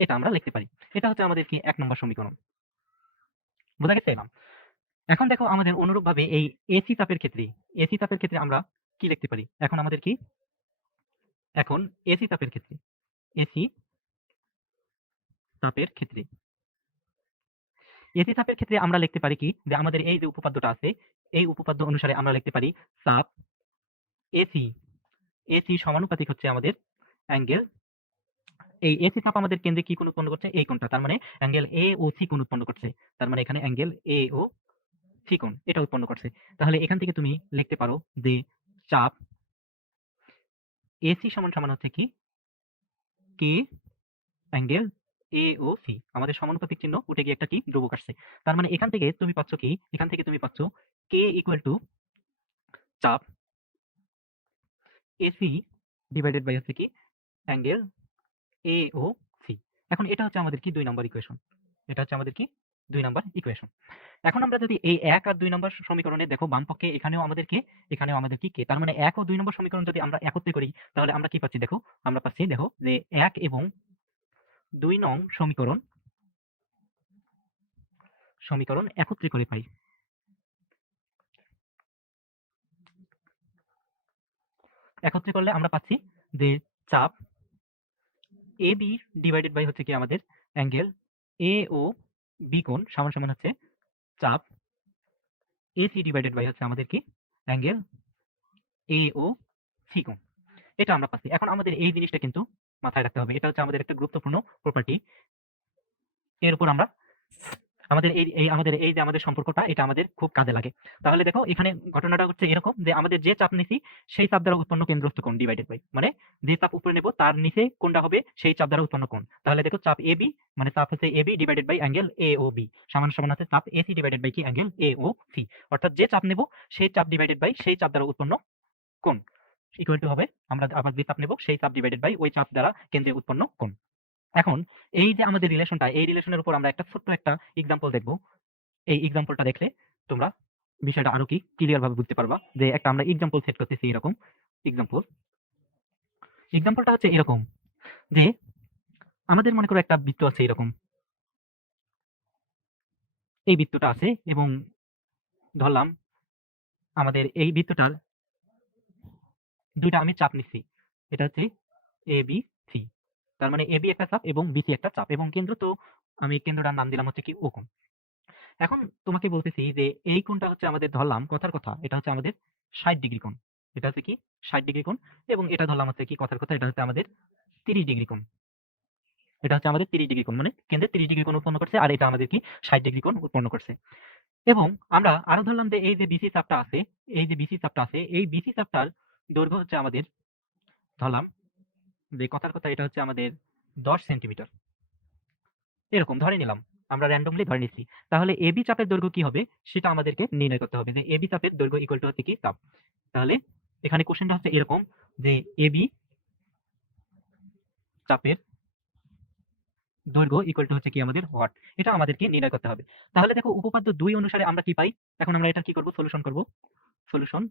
এটা আমরা লিখতে পারি। এটা হচ্ছে আমাদের কি 1 নম্বর সমীকরণ। বোঝা গেছে? এখন দেখো আমাদের অনুরূপভাবে এই এসি চাপের ক্ষেত্রে, এসি চাপের ক্ষেত্রে আমরা কি লিখতে পারি? এখন আমাদের কি, এখন এসি চাপের ক্ষেত্রে, এসি চাপের ক্ষেত্রে, এসি চাপের ক্ষেত্রে আমরা লিখতে পারি কি যে আমাদের এই যে উপপাদ্যটা আছে এই উপপাদ্য অনুসারে আমরা লিখতে পারি চাপ এসি, এসি সমানুপাতিক হচ্ছে আমাদের অ্যাঙ্গেল, এই এসি চাপ আমাদের কেন্দ্রে কি কোণ উৎপন্ন করছে এই কোণটা, তার মানে অ্যাঙ্গেল এ ও সি কোণ উৎপন্ন করছে। তার মানে এখানে অ্যাঙ্গেল এ ও সি কোণ এটা উৎপন্ন করছে। তাহলে এখান থেকে তুমি লিখতে পারো যে চাপ এসি সমান সমান হচ্ছে কি কে অ্যাঙ্গেল এ ও সি, আমাদের সমানুপাতিক চিহ্ন উঠে গিয়ে একটা কি ধ্রুবক আসছে। তার মানে এখান থেকে তুমি পাচ্ছ কি, এখান থেকে তুমি পাচ্ছ কে ইকুয়াল টু চাপ এসি ডিভাইডেড বাই হচ্ছে কি অ্যাঙ্গেল এ ও সি। এখন এটা হচ্ছে আমাদের কি 2 নম্বর ইকুয়েশন, এটা হচ্ছে আমাদের কি 2 নম্বর ইকুয়েশন। এখন আমরা যদি এই 1 আর 2 নম্বর সমীকরণে দেখো বাম পক্ষে এখানেও আমাদের কে, এখানেও আমাদের কি কে, তার মানে 1 ও 2 নম্বর সমীকরণ যদি আমরা একত্রে করি তাহলে আমরা কি পাচ্ছি দেখো, আমরা পাচ্ছি দেখো যে 1 এবং 2 নং সমীকরণ সমীকরণ একত্রে করে পাই। একত্রে করলে আমরা পাচ্ছি যে চাপ এ বি ডিভাইডেড বাই হচ্ছে কি আমাদের অ্যাঙ্গেল এ ও বি কোণ সমান সমান হচ্ছে চাপ এসি ডিভাইডেড বাই হচ্ছে আমাদের কি অ্যাঙ্গেল এ ও সি কোণ, এটা আমরা পাচ্ছি। এখন আমাদের এই জিনিসটা কিন্তু মাথায় রাখতে হবে, এটা হচ্ছে আমাদের একটা গুরুত্বপূর্ণ প্রপার্টি। এর উপর আমরা আমাদের আমাদের এই যে আমাদের সম্পর্কটা এটা আমাদের খুব কাজে লাগে। তাহলে দেখো এখানে ঘটনাটা হচ্ছে এরকম যে আমাদের যে চাপ নিছি সেই চাপ দ্বারা উৎপন্ন কেন্দ্রস্থ কোণ ডিভাইডেড বাই, মানে যে চাপ উপরে নেব তার নিচে কোণটা হবে সেই চাপ দ্বারা উৎপন্ন কোণ। তাহলে দেখো চাপ এবি মানে চাপ হচ্ছে AB divided by angle A O B সমান সমান আছে চাপ এসি ডিভাইডেড বাই কি অ্যাঙ্গেল এ ও সি, অর্থাৎ যে চাপ নেব সেই চাপ ডিভাইডেড বাই সেই চাপ দ্বারা উৎপন্ন কোণ ইকুয়াল টু হবে আমরা আবার যে চাপ নেব সেই চাপ ডিভাইডেড বাই ওই চাপ দ্বারা কেন্দ্রে উৎপন্ন কোণ। এখন এই যে আমাদের রিলেশনটা এই রিলেশনের উপর আমরা একটা ছোট্ট একটা এক্সাম্পল দেখব। এই এক্সাম্পলটা দেখলে তোমরা বিষয়টা আরো কি ক্লিয়ার ভাবে বুঝতে পারবা যে একটা আমরা এক্সাম্পল সেট করতেছি এরকম এক্সাম্পল। এক্সাম্পলটা হচ্ছে এরকম যে আমাদের মনে করো একটা বৃত্ত আছে এরকম, এই বৃত্তটা আছে এবং ধরলাম আমাদের এই বৃত্তটার দুইটা আমি চাপ নিচ্ছি, এটা হচ্ছে এ বি সি, তার মানে এ বি একটা চাপ এবং বিসি একটা চাপ এবং কেন্দ্র তো আমি কেন্দ্রটার নাম দিলাম হচ্ছে কি ও কোণ। এখন তোমাকে বলতেছি যে এই কোণটা হচ্ছে আমাদের ধরলাম কথার কথা এটা হচ্ছে আমাদের 60° কোণ, এটা হচ্ছে কি 60° কোণ এবং এটা ধরলাম হচ্ছে কি কথার কথা এটা হচ্ছে আমাদের 30° কোণ। এটা হচ্ছে আমাদের 30 ডিগ্রি কোণ, মানে কেন্দ্রে 30 ডিগ্রি কোণ উৎপন্ন করছে, আর এটা আমাদের কি 60 ডিগ্রি কোণ উৎপন্ন করছে। এবং আমরা আরো ধরলাম যে এই যে বিসি চাপটা আছে, এই বিসি চাপটার দৈর্ঘ্য হচ্ছে আমাদের, ধরলাম যে কথার কথা এটা হচ্ছে আমাদের 10 সেন্টিমিটার, এরকম ধরে নিলাম, আমরা র্যান্ডমলি ধরে নিচ্ছি। তাহলে এবি চাপের দৈর্ঘ্য কি হবে সেটা আমাদেরকে নির্ণয় করতে হবে, যে এবি চাপের দৈর্ঘ্য ইকুয়াল টু হচ্ছে কি চাপ। তাহলে এখানে কোশ্চেনটা হচ্ছে এরকম যে এবি চাপের দৈর্ঘ্য ইকুয়াল টু হচ্ছে কি আমাদের ওয়াট, এটা আমাদেরকে নির্ণয় করতে হবে। তাহলে দেখো উপপাদ্য 2 অনুসারে আমরা কি পাই, এখন আমরা এটা কি করব, সলিউশন করব। সলিউশন,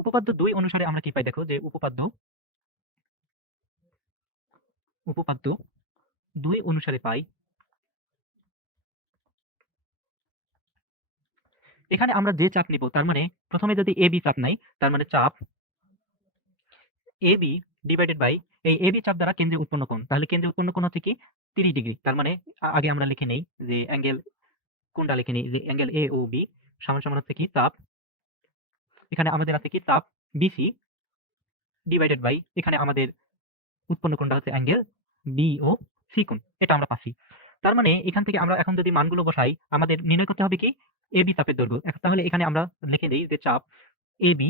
উপপাদ্য 2 অনুসারে আমরা কি পাই, দেখো যে উপপাদ্য 2 অনুসারে পাই, এখানে আমরা যে চাপ নিব, তার মানে প্রথমে যদি এবি চাপ নাই, তার মানে চাপ এবি ডিভাইডেড বাই এই এবি চাপ দ্বারা কেন্দ্রে উৎপন্ন কোণ, তাহলে কেন্দ্রে উৎপন্ন কোণ হচ্ছে কি 30 ডিগ্রি। তার মানে আগে আমরা লিখে নেই যে অ্যাঙ্গেল, কোণটা লিখে নেই যে অ্যাঙ্গেল এ ও বি সমান সমান হচ্ছে কি চাপ, এখানে আমাদের আছে কি চাপ বিসি ডিভাইডেড বাই এখানে আমাদের উৎপন্ন কোণটা হচ্ছে অ্যাঙ্গেল বি ও সি কোণ, এটা আমরা পাচ্ছি। তার মানে এখান থেকে আমরা এখন যদি মানগুলো বসাই, আমাদের নির্ণয় করতে হবে কি এবি চাপের দৈর্ঘ্য। তাহলে এখানে আমরা লিখে দিই যে চাপ AB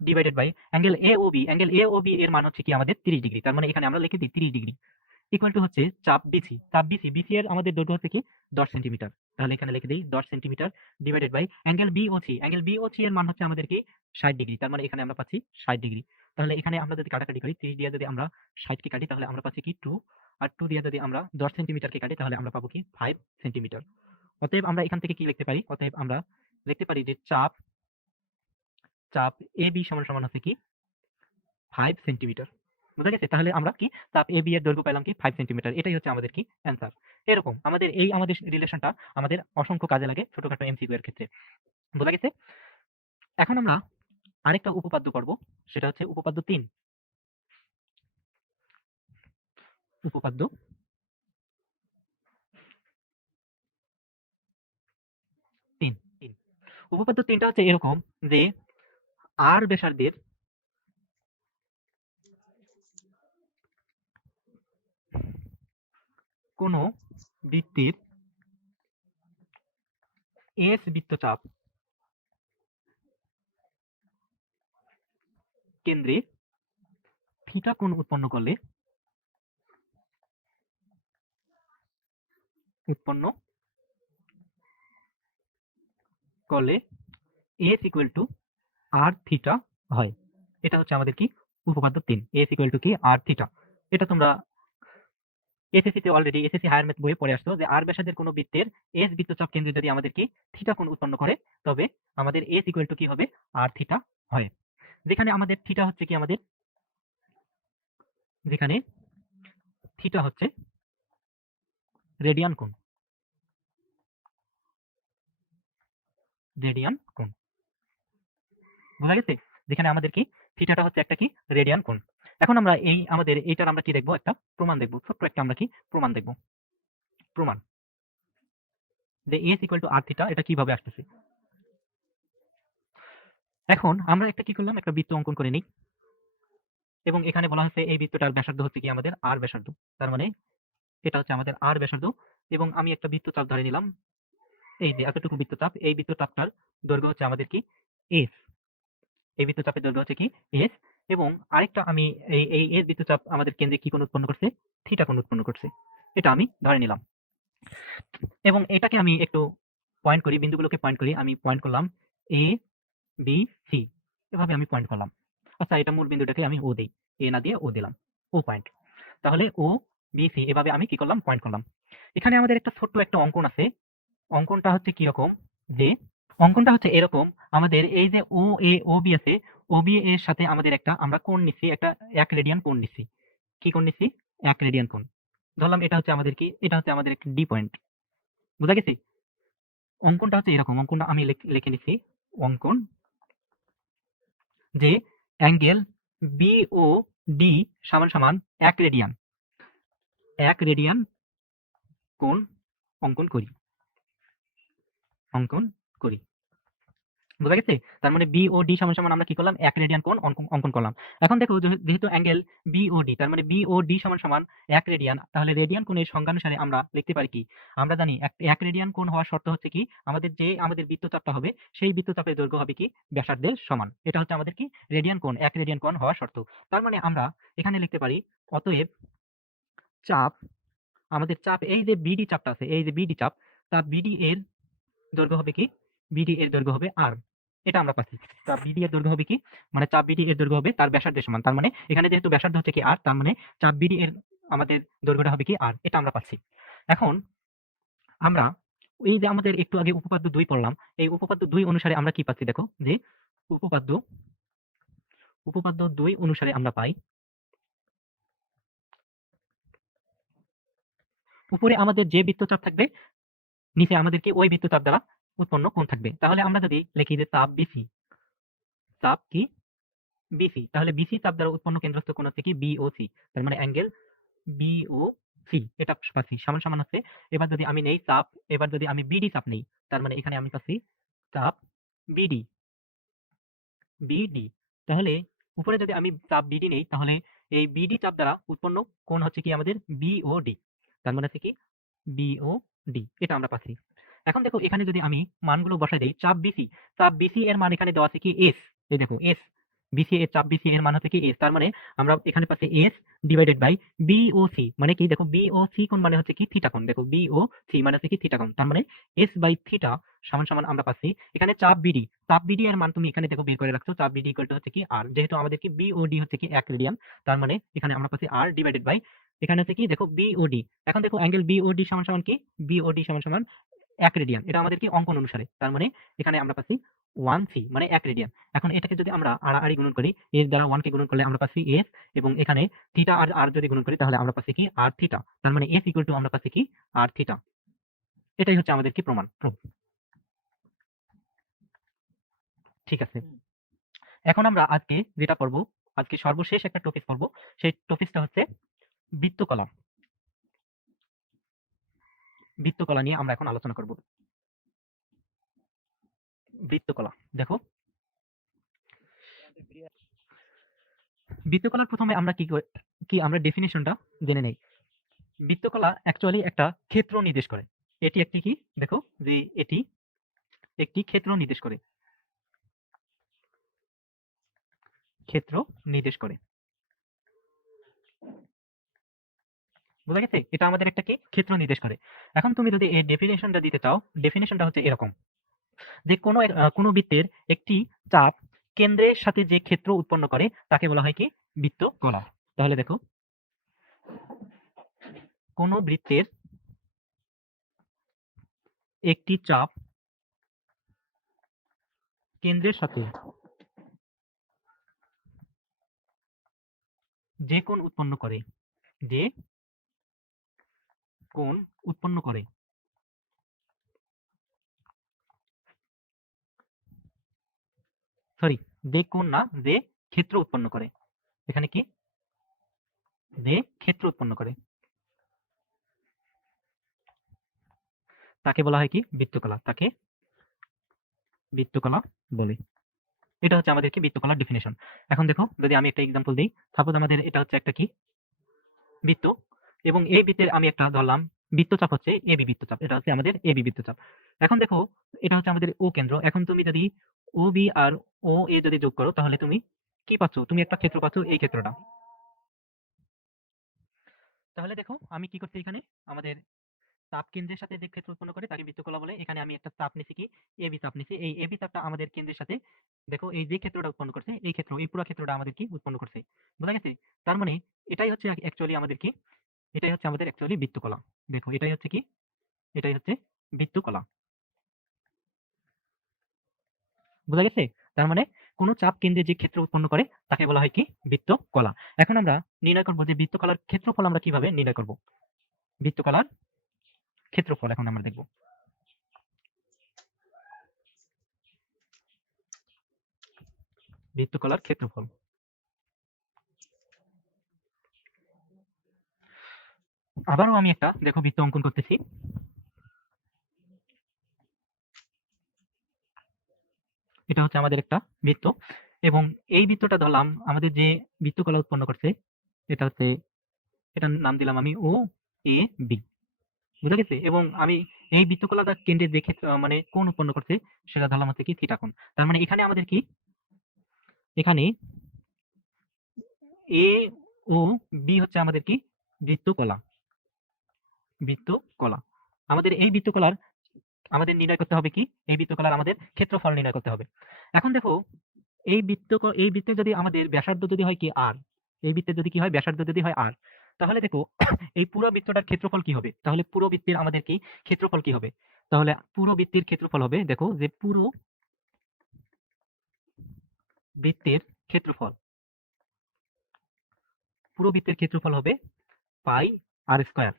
divided by angle A O B, angle A O B এর মান হচ্ছে কি আমাদের 30 ডিগ্রি। তার মানে এখানে আমরা লিখে দিই 30 ডিগ্রি ইকুয়াল টু হচ্ছে চাপ বিসি, বিসি এর আমাদের দৈর্ঘ্য হচ্ছে কি 10 সেন্টিমিটার। তাহলে এখানে লিখে দিই 10 centimetre divided by angle B O C, angle B O C এর মান হচ্ছে আমাদের কি 60 ডিগ্রি। তার মানে এখানে আমরা পাচ্ছি 60 ডিগ্রি। তাহলে এখানে আমরা যদি কাটাকাটি করি, 30 দিয়ে যদি আমরা 60 কে কাটি তাহলে আমরা পাচ্ছি কি 2, আর 2 দিয়ে যদি আমরা 10 সেন্টিমিটারকে কাটি তাহলে আমরা পাবো কি 5 সেন্টিমিটার। অতএব আমরা এখান থেকে কি লিখতে পারি, অতএব আমরা লিখতে পারি যে চাপ চাপ এ বি সমান সমান হচ্ছে কি 5 সেন্টিমিটার। বুঝা গেছে? তাহলে আমরা কি চাপ এ বি এর দৈর্ঘ্য পেলাম কি 5 সেন্টিমিটার। এটাই হচ্ছে আমাদের কি অ্যান্সার। এরকম আমাদের রিলেশনটা আমাদের অসংখ্য কাজে লাগে ছোটখাটো এমসিকিউ এর ক্ষেত্রে। বোঝা গেছে? এখন আমরা আরেকটা উপপাদ্য করব, সেটা হচ্ছে উপপাদ্য 3। উপপাদ্য 3। উপপাদ্য 3 টা হচ্ছে এরকম যে আর ব্যাসার্ধের কোন বৃত্তের এস বৃত্তচাপ কেন্দ্রে থিটা কোণ উৎপন্ন করলে S equal to R theta হয়। এটা হচ্ছে আমাদের কি উপপাদ্য 3, এস ইকুয়াল টু কি আর থিটা। এটা তোমরা SSC already SSC higher math বইয়ে পড়ে আসছো যে আর ব্যাসার্ধের কোনো বৃত্তের এস বৃত্তচাপ কেন্দ্রে যদি আমাদের কি থিটা কোণ উৎপন্ন করে, তবে আমাদের এস ইকুয়াল টু কি হবে আর থিটা হয়। যেখানে আমাদের থিটা হচ্ছে কি আমাদের, যেখানে থিটা হচ্ছে রেডিয়ান কোণ, রেডিয়ান কোণ। বোঝা গেছে? যেখানে আমাদের কি থিটাটা হচ্ছে একটা কি রেডিয়ান কোণ। এখন আমরা আমাদের এইটার আমরা কি দেখবো, একটা প্রমাণ দেখবো, ছোট্ট একটা আমরা কি প্রমাণ দেখবো। প্রমাণ যে S equal to R theta এটা কিভাবে আসতেছে। এখন আমরা একটা কি করলাম, একটা বৃত্ত অঙ্কন করে নিই, এবং এখানে বলা হচ্ছে এই বৃত্তটার ব্যাসার্ধ হচ্ছে কি আমাদের আর ব্যাসার্ধ। তার মানে এটা হচ্ছে আমাদের আর ব্যাসার্ধ, এবং আমি একটা বৃত্তচাপ ধরে নিলাম, এই যে এতটুকু বৃত্তচাপ, এই বৃত্তচাপটার দৈর্ঘ্য হচ্ছে আমাদের কি এস, এই বৃত্তচাপের দৈর্ঘ্য হচ্ছে কি এস, এবং আরেকটা আমি এই এস বৃত্তচাপ আমাদের কেন্দ্রে কি কোণ উৎপন্ন করছে, থিটা কোণ উৎপন্ন করছে, এটা আমি ধরে নিলাম। এবং এটাকে আমি একটু পয়েন্ট করি, বিন্দুগুলোকে পয়েন্ট করি, আমি পয়েন্ট করলাম এ বি সি, এভাবে আমি পয়েন্ট করলাম। আচ্ছা, এটা মূল বিন্দুটাকে আমি ও দেই, এ না দিয়ে ও দিলাম, ও পয়েন্ট। তাহলে ও বি সি এভাবে আমি কি করলাম, পয়েন্ট করলাম। এখানে আমাদের একটা ছোট্ট একটা অঙ্কন আছে, অঙ্কনটা হচ্ছে কি রকম, যে অঙ্কনটা হচ্ছে এরকম, আমাদের এই যে ও এ ও বি আছে, ও বি এর সাথে আমাদের একটা আমরা কোণ নিচ্ছি, একটা 1 রেডিয়ান কোণ নিচ্ছি। কি কোণ নিচ্ছি? 1 রেডিয়ান কোণ। ধরলাম এটা হচ্ছে আমাদের কি, এটা হচ্ছে আমাদের একটা ডি পয়েন্ট। বুঝা গেছে? অঙ্কনটা হচ্ছে এরকম, অঙ্কনটা আমি লিখে নিচ্ছি, অঙ্কন যে অ্যাঙ্গেল বি ও ডি সমান সমান 1 রেডিয়ান, 1 রেডিয়ান কোণ অঙ্কন করি, অঙ্কন করি। বোঝা গেছে? তার মানে BOD সমান সমান আমরা কি করলাম? 1 রেডিয়ান কোণ অঙ্কন করলাম। এখন দেখো যেহেতু অ্যাঙ্গেল BOD তার মানে BOD সমান সমান 1 রেডিয়ান, তাহলে রেডিয়ান কোণের সংজ্ঞানুসারে আমরা লিখতে পারি কি? আমরা জানি 1 রেডিয়ান কোণ হওয়ার শর্ত হচ্ছে কি? আমাদের বৃত্তচাপটা হবে সেই বৃত্তচাপের দৈর্ঘ্য হবে কি? ব্যাসার্ধের সমান। এটা হচ্ছে আমাদের কি? রেডিয়ান কোণ, 1 রেডিয়ান কোণ হওয়ার শর্ত। তার মানে আমরা এখানে লিখতে পারি অতএব চাপ, আমাদের চাপ এই যে BD চাপটা আছে, এই যে BD চাপ, BD এর দৈর্ঘ্য হবে কি? BD এর দৈর্ঘ্য হবে R। এটা আমরা পাচ্ছি। চাপ BD এর দৈর্ঘ্য হবে কি? মানে চাপ BD এর দৈর্ঘ্য হবে তার ব্যাসার্ধের সমান। তার মানে এখানে যেহেতু ব্যাসার্ধ হচ্ছে কি R, তার মানে চাপ BD এর আমাদের দৈর্ঘ্যটা হবে কি R। এটা আমরা পাচ্ছি। এখন আমরা এই যে আমাদের একটু আগে উপপাদ্য 2 পড়লাম, এই উপপাদ্য 2 অনুসারে আমরা কি পাচ্ছি দেখো, যে উপপাদ্য উপপাদ্য 2 অনুসারে আমরা পাই উপরে আমাদের যে বৃত্তচাপ থাকবে, নিচে আমাদের কি ওই বৃত্তচাপ দ্বারা উৎপন্ন কোণ থাকবে। তাহলে আমরা যদি লিখি যে চাপ BC, চাপ কি? BC, তাহলে BC চাপ দ্বারা উৎপন্ন কেন্দ্রস্থ কোণ হচ্ছে কি? BOC। তার মানে অ্যাঙ্গেল BOC এটা পাচ্ছি সমান সমান হচ্ছে, এবার যদি আমি নেই চাপ, এবার যদি আমি BD চাপ নেই, তার মানে এখানে আমি পাচ্ছি চাপ BD, BD। তাহলে উপরে যদি আমি চাপ BD নেই, তাহলে এই BD চাপ দ্বারা উৎপন্ন কোণ হচ্ছে কি আমাদের BOD। তার মানে হচ্ছে কি? BOD। এটা আমরা পাচ্ছি। এখন দেখো এখানে যদি আমি মানগুলো বসাই দেই, চাপ BC এর মান এখানে দেওয়া আছে কি? S। এই দেখো S, BC এর চাপ BC এর মান হচ্ছে কি? S। তার মানে আমরা এখানে পাচ্ছি S ডিভাইডেড বাই BOC, মানে কি? দেখো BOC কোণ মানে হচ্ছে কি? থিটা কোণ। দেখো BOC মানে হচ্ছে কি? থিটা কোণ। তার মানে S বাই থিটা সমান সমান আমরা পাচ্ছি এখানে চাপ BD। চাপ BD এর মান তুমি এখানে দেখো বের করে রাখছো। চাপ BD ইকুয়াল টু হচ্ছে কি? R। যেহেতু আমাদের কি BOD হচ্ছে কি 1 রেডিয়ান, তার মানে এখানে আমরা পাচ্ছি R ডিভাইডেড বাই এখানে হচ্ছে কি? দেখো BOD। এখন দেখো অ্যাঙ্গেল BOD সমান সমান কি? BOD সমান সমান 1 রেডিয়ান। এটা আমাদের কি? অঙ্কন অনুসারে। তার মানে এখানে আমরা পাচ্ছি 1C, মানে 1 রেডিয়ান। এখন এটাকে যদি আমরা আড়াআড়ি গুণন করি, S দ্বারা 1 কে গুণন করলে আমরা পাচ্ছি S, এবং এখানে থিটা আর R যদি গুণন করি তাহলে আমরা পাচ্ছি কি? R theta. তার মানে S ইকুয়াল টু আমরা পাচ্ছি কি? R theta. এটাই হচ্ছে আমাদের কি? প্রমাণ, প্রুফ। ঠিক আছে। এখন আমরা আজকে যেটা পড়বো, আজকে সর্বশেষ একটা টপিক পড়বো। সেই টপিকটা হচ্ছে বৃত্তকলা। বৃত্তকলা নিয়ে আমরা এখন আলোচনা করব। বৃত্তকলা দেখো, বৃত্তকলার প্রথমে আমরা কি আমরা ডেফিনিশনটা জেনে নেই। বৃত্তকলা অ্যাকচুয়ালি একটা ক্ষেত্র নির্দেশ করে। এটি একটি কি? দেখো যে এটি একটি ক্ষেত্র নির্দেশ করে, ক্ষেত্র নির্দেশ করে। বুঝা গেছে? এটা আমাদের একটা কি? ক্ষেত্র নির্দেশ করে। এখন তুমি যদি এই ডেফিনেশনটা দিতে চাও, ডেফিনেশনটা হচ্ছে এরকম, যে কোনো বৃত্তের একটি চাপ কেন্দ্রের সাথে যে ক্ষেত্র উৎপন্ন করে তাকে বলা হয় কি? বৃত্তকলা। তাহলে দেখো, কোন বৃত্তের একটি চাপ কেন্দ্রের সাথে যে কোণ উৎপন্ন করে, যে কোণ উৎপন্ন করে, সরি, যে কোণ না, যে ক্ষেত্র উৎপন্ন করে, এখানে কি? যে ক্ষেত্র উৎপন্ন করে তাকে বলা হয় কি? বৃত্তকলা। তাকে বৃত্তকলা বলে। এটা হচ্ছে আমাদের কি? বৃত্তকলার ডেফিনেশন। এখন দেখো যদি আমি একটা এক্সাম্পল দিই, সাপোজ আমাদের এটা হচ্ছে একটা কি? বৃত্ত, এবং এই বৃত্তের আমি একটা ধরলাম বৃত্তচাপ হচ্ছে এবি বৃত্তচাপ। এটা হচ্ছে আমাদের এবি বৃত্তচাপ। এখন দেখো এটা হচ্ছে আমাদের ও কেন্দ্র। এখন তুমি যদি ও বি আর ও এ যদি যোগ করো তাহলে তুমি কি পাচ্ছ? তুমি একটা ক্ষেত্র পাচ্ছ, এই ক্ষেত্রটা। তাহলে দেখো আমি কি করছি এখানে, আমাদের চাপ কেন্দ্রের সাথে যে ক্ষেত্র উৎপন্ন করে তাকে বৃত্তকলা বলে। এখানে আমি একটা চাপ নিছি কি? এবি চাপ নিছি। এই এবি চাপটা আমাদের কেন্দ্রের সাথে, দেখো এই যে ক্ষেত্রটা উৎপন্ন করছে, এই ক্ষেত্র, এই পুরো ক্ষেত্রটা আমাদের কি? উৎপন্ন করছে। বোঝা গেছে? তার মানে এটাই হচ্ছে অ্যাকচুয়ালি আমাদের কি? এটাই হচ্ছে আমাদের অ্যাকচুয়ালি বৃত্তকলা। দেখো এটাই হচ্ছে কি? এটাই হচ্ছে বৃত্তকলা। বোঝা গেছে? তার মানে কোন চাপ কেন্দ্রে যে ক্ষেত্র উৎপন্ন করে তাকে বলা হয় কি? বৃত্তকলা। এখন আমরা নির্ণয় করব যে বৃত্তকলার ক্ষেত্রফল আমরা কিভাবে নির্ণয় করব। বৃত্তকলার ক্ষেত্রফল এখন আমরা দেখব। বৃত্তকলার ক্ষেত্রফল। আবারও আমি একটা দেখো বৃত্ত অঙ্কন করতেছি। এটা হচ্ছে আমাদের একটা বৃত্ত, এবং এই বৃত্তটা ধরলাম আমাদের যে বৃত্তকলা উৎপন্ন করছে এটা হচ্ছে, এটার নাম দিলাম আমি ও এ বি, বুঝা গেছে? এবং আমি এই বৃত্তকলাটা কেন্দ্রে দেখে মানে কোণ উৎপন্ন করছে সেটা ধরলাম হচ্ছে কি থিটা কোণ। তার মানে এখানে আমাদের কি, এখানে এ ও বি হচ্ছে আমাদের কি বৃত্তকলা, বৃত্তকলা। আমাদের এই বৃত্তকলার আমাদের নির্ণয় করতে হবে কি, এই বৃত্তকলার আমাদের ক্ষেত্রফল নির্ণয় করতে হবে। এখন দেখো এই বৃত্তের যদি আমাদের ব্যাসার্ধ যদি হয় কি আর, এই বৃত্তের যদি কি হয় ব্যাসার্ধ যদি হয় আর, তাহলে দেখো এই পুরো বৃত্তটার ক্ষেত্রফল কি হবে? তাহলে পুরো বৃত্তের আমাদের কি ক্ষেত্রফল কি হবে? তাহলে পুরো বৃত্তের ক্ষেত্রফল হবে, দেখো যে পুরো বৃত্তের ক্ষেত্রফল, পুরো বৃত্তের ক্ষেত্রফল হবে পাই আর স্কয়ার।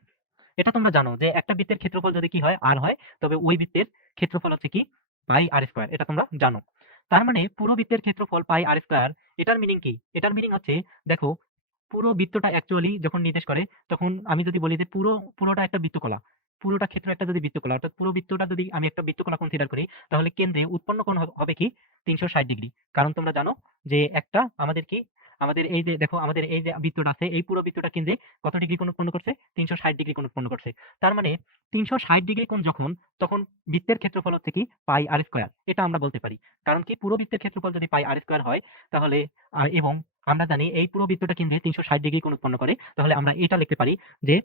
এটা তোমরা জানো যে একটা বৃত্তের ক্ষেত্রফল যদি কি হয় আর হয়, তবে ওই বৃত্তের ক্ষেত্রফল হচ্ছে কি পাই আর স্কয়ার, এটা তোমরা জানো। তার মানে পুরো বৃত্তের ক্ষেত্রফল পাই আর স্কয়ার, এটার মিনিং কি? এটার মিনিং হচ্ছে, দেখো পুরো বৃত্তটা অ্যাকচুয়ালি যখন নির্দেশ করে, তখন আমি যদি বলি যে পুরোটা একটা বৃত্তকলা, পুরোটা ক্ষেত্র একটা যদি বৃত্তকলা, অর্থাৎ পুরো বৃত্তটা যদি আমি একটা বৃত্তকলা কনসিডার করি, তাহলে কেন্দ্রে উৎপন্ন কোণ হবে কি 360 ডিগ্রি। কারণ তোমরা জানো যে একটা আমাদের কি, আমাদের এই যে দেখো আমাদের এই যে বৃত্তটা আছে, এই পুরো বৃত্তটা কেন্দ্রে কত ডিগ্রি কোণ উৎপন্ন করছে? 360 ডিগ্রি কোণ উৎপন্ন করছে। তার মানে 360 ডিগ্রি কোণ যখন, তখন বৃত্তের ক্ষেত্রফল হচ্ছে কি পাই আর স্কয়ার, এটা আমরা বলতে পারি। কারণ কি পুরো বৃত্তের ক্ষেত্রফল যদি পাই আর স্কয়ার হয়, তাহলে এবং আমরা জানি এই পুরো বৃত্তটা কেন্দ্রে 360 ডিগ্রি কোণ উৎপন্ন করে, তাহলে আমরা এটা লিখতে পারি যে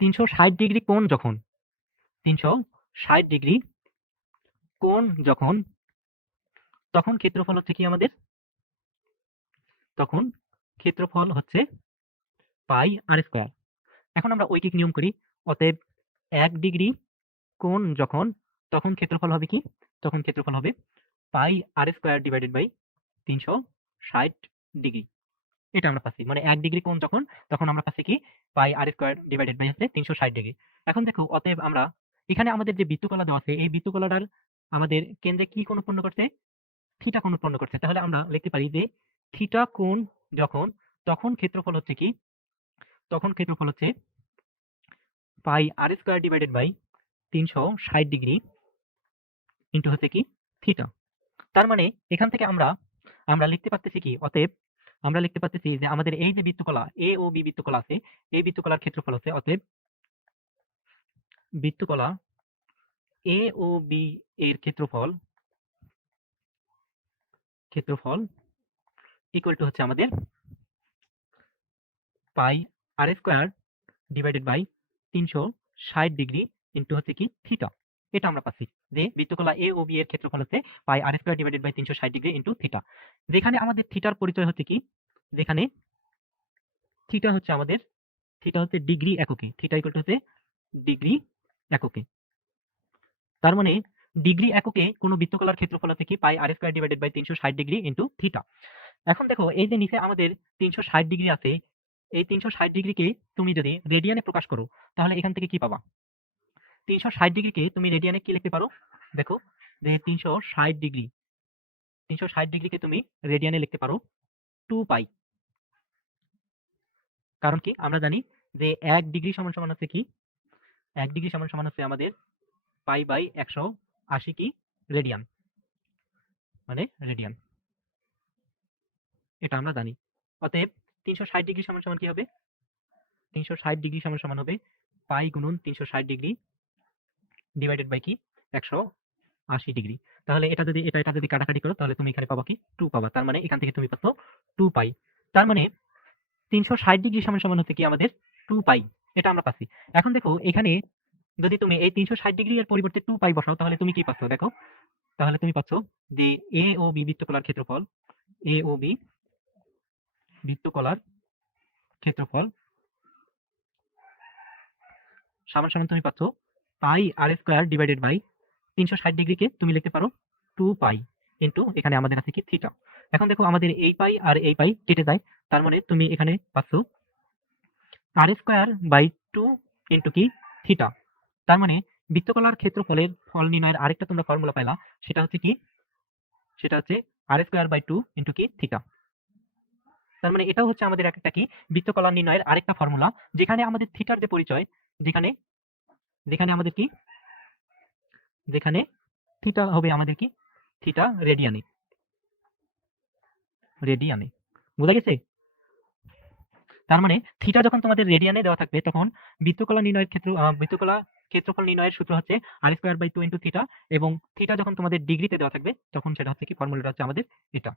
360 ডিগ্রি কোণ যখন, 360 ডিগ্রি কোণ যখন, তখন ক্ষেত্রফল হচ্ছে কি আমাদের, তখন ক্ষেত্রফল হচ্ছে পাই আর স্কয়ার। এখন আমরা ঐকিক নিয়ম করি, অতএব 1 ডিগ্রি কোণ যখন, তখন ক্ষেত্রফল হবে কি, তখন ক্ষেত্রফল হবে পাই R square divided by 360 degree. এটা আমরা পাচ্ছি, মানে 1 ডিগ্রি কোণ যখন, তখন আমরা পাচ্ছি কি pi R square divided by হচ্ছে 360 ডিগ্রি। এখন দেখো অতএব আমরা এখানে আমাদের যে বৃত্তকলা দেওয়া আছে, এই বৃত্তকলাটার আমাদের কেন্দ্রে কি কোণ উৎপন্ন করছে? থিটা কোণ উৎপন্ন করছে। তাহলে আমরা লিখতে পারি যে থিটা কোণ যখন, তখন ক্ষেত্রফল হচ্ছে কি, তখন ক্ষেত্রফল হচ্ছে pi R square divided by 360 degree into হচ্ছে কি থিটা। তার মানে এখান থেকে আমরা আমরা লিখতে পারতেছি কি, অতএব আমরা লিখতে পারতেছি যে আমাদের এই যে বৃত্তকলা এ ও বি বৃত্তকলা আছে, এই বৃত্তকলার ক্ষেত্রফল হচ্ছে, অতএব বৃত্তকলা এ ও বি এর ক্ষেত্রফল, ক্ষেত্রফল ইকুয়াল টু হচ্ছে আমাদের pi R square divided by 360 degree into হচ্ছে কি থিটা। এটা আমরা পাচ্ছি যে বৃত্তকলা এ ও বি এর ক্ষেত্রফল হচ্ছে pi R square divided by 360 degree into theta. যেখানে আমাদের থিটার পরিচয় হচ্ছে কি, যেখানে থিটা হচ্ছে আমাদের, থিটা হচ্ছে ডিগ্রি এককে, থিটা ইকুয়াল টু হচ্ছে ডিগ্রি এককে। তার মানে ডিগ্রি এককে কোনো বৃত্তকলার ক্ষেত্রফল হচ্ছে কি pi R square divided by 360 degree into theta. এখন দেখো এই যে নিচে আমাদের 360 ডিগ্রি আছে, এই 360 ডিগ্রিকে তুমি যদি রেডিয়ানে প্রকাশ করো, তাহলে এখান থেকে কি পাবা? 360 ডিগ্রিকে তুমি রেডিয়ানে কি লিখতে পারো? দেখো যে 360 ডিগ্রি, 360 ডিগ্রিকে তুমি রেডিয়ানে লিখতে পারো 2 পাই। কারণ কি আমরা জানি যে 1 ডিগ্রি সমান সমান হচ্ছে কি, 1 ডিগ্রি সমান সমান হচ্ছে আমাদের পাই বাই 180 কি রেডিয়ান, মানে রেডিয়ান, এটা আমরা জানি। অতএব 360 ডিগ্রি সমান সমান কি হবে? 360 ডিগ্রি সমান সমান হবে পাই গুণন 360 ডিগ্রি ডিভাইডেড বাই কি 180 ডিগ্রি। তাহলে এটা যদি কাটাকাটি করো, তাহলে তুমি এখানে পাবা কি 2 পাবা। তার মানে এখান থেকে তুমি পাচ্ছ 2 পাই। তার মানে 360 ডিগ্রি সমান সমান হচ্ছে কি আমাদের 2 পাই, এটা আমরা পাচ্ছি। এখন দেখো এখানে যদি তুমি এই 360 ডিগ্রি এর পরিবর্তে 2 পাই বসাও, তাহলে তুমি কি পাচ্ছ? দেখো তাহলে তুমি পাচ্ছ যে এ ও বি বৃত্তকলার ক্ষেত্রফল, এ ও বি বৃত্তকলার ক্ষেত্রফল সমান সমান তুমি পাচ্ছ পাই আর স্কয়ার ডিভাইডেড বাই 360 ডিগ্রিকে তুমি লিখতে পারো 2 পাই ইন্টু এখানে আমাদের আছে কি থিটা। এখন দেখো আমাদের এই পাই আর এই পাই কেটে যায়, তার মানে তুমি এখানে পাচ্ছ আর স্কয়ার বাই 2 ইন্টু কি থিটা। তার মানে বৃত্তকলার ক্ষেত্রফলের ফল নির্ণয়ের আরেকটা তোমরা ফর্মুলা পাইলা, সেটা হচ্ছে কি, সেটা হচ্ছে আর স্কয়ার বাই 2 ইন্টু কি থিটা। তার মানে এটাও হচ্ছে আমাদের একটা কি বৃত্তকলা নির্ণয়ের আরেকটা ফর্মুলা, যেখানে আমাদের থিটার যে পরিচয়, যেখানে যেখানে আমাদের কি, যেখানে থিটা হবে আমাদের কি থিটা রেডিয়ানে। রেডিয়ানে। বোঝা গেছে? তার মানে থিটা যখন তোমাদের রেডিয়ানে দেওয়া থাকবে তখন বৃত্তকলা ক্ষেত্রফল নির্ণয়ের সূত্র হচ্ছে r² 2 ইনটু থিটা, এবং থিটা যখন তোমাদের ডিগ্রিতে দেওয়া থাকবে তখন সেটা হচ্ছে কি, ফর্মুলাটা হচ্ছে আমাদের এটা।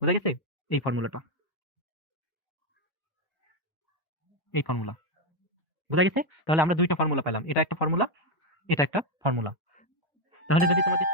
বোঝা গেছে? এই ফর্মুলাটা। এই ফর্মুলা। বোঝা গেছে? তাহলে আমরা ২ টা ফর্মুলা পেলাম। এটা একটা ফর্মুলা, এটা একটা ফর্মুলা। তাহলে যদি তোমাদের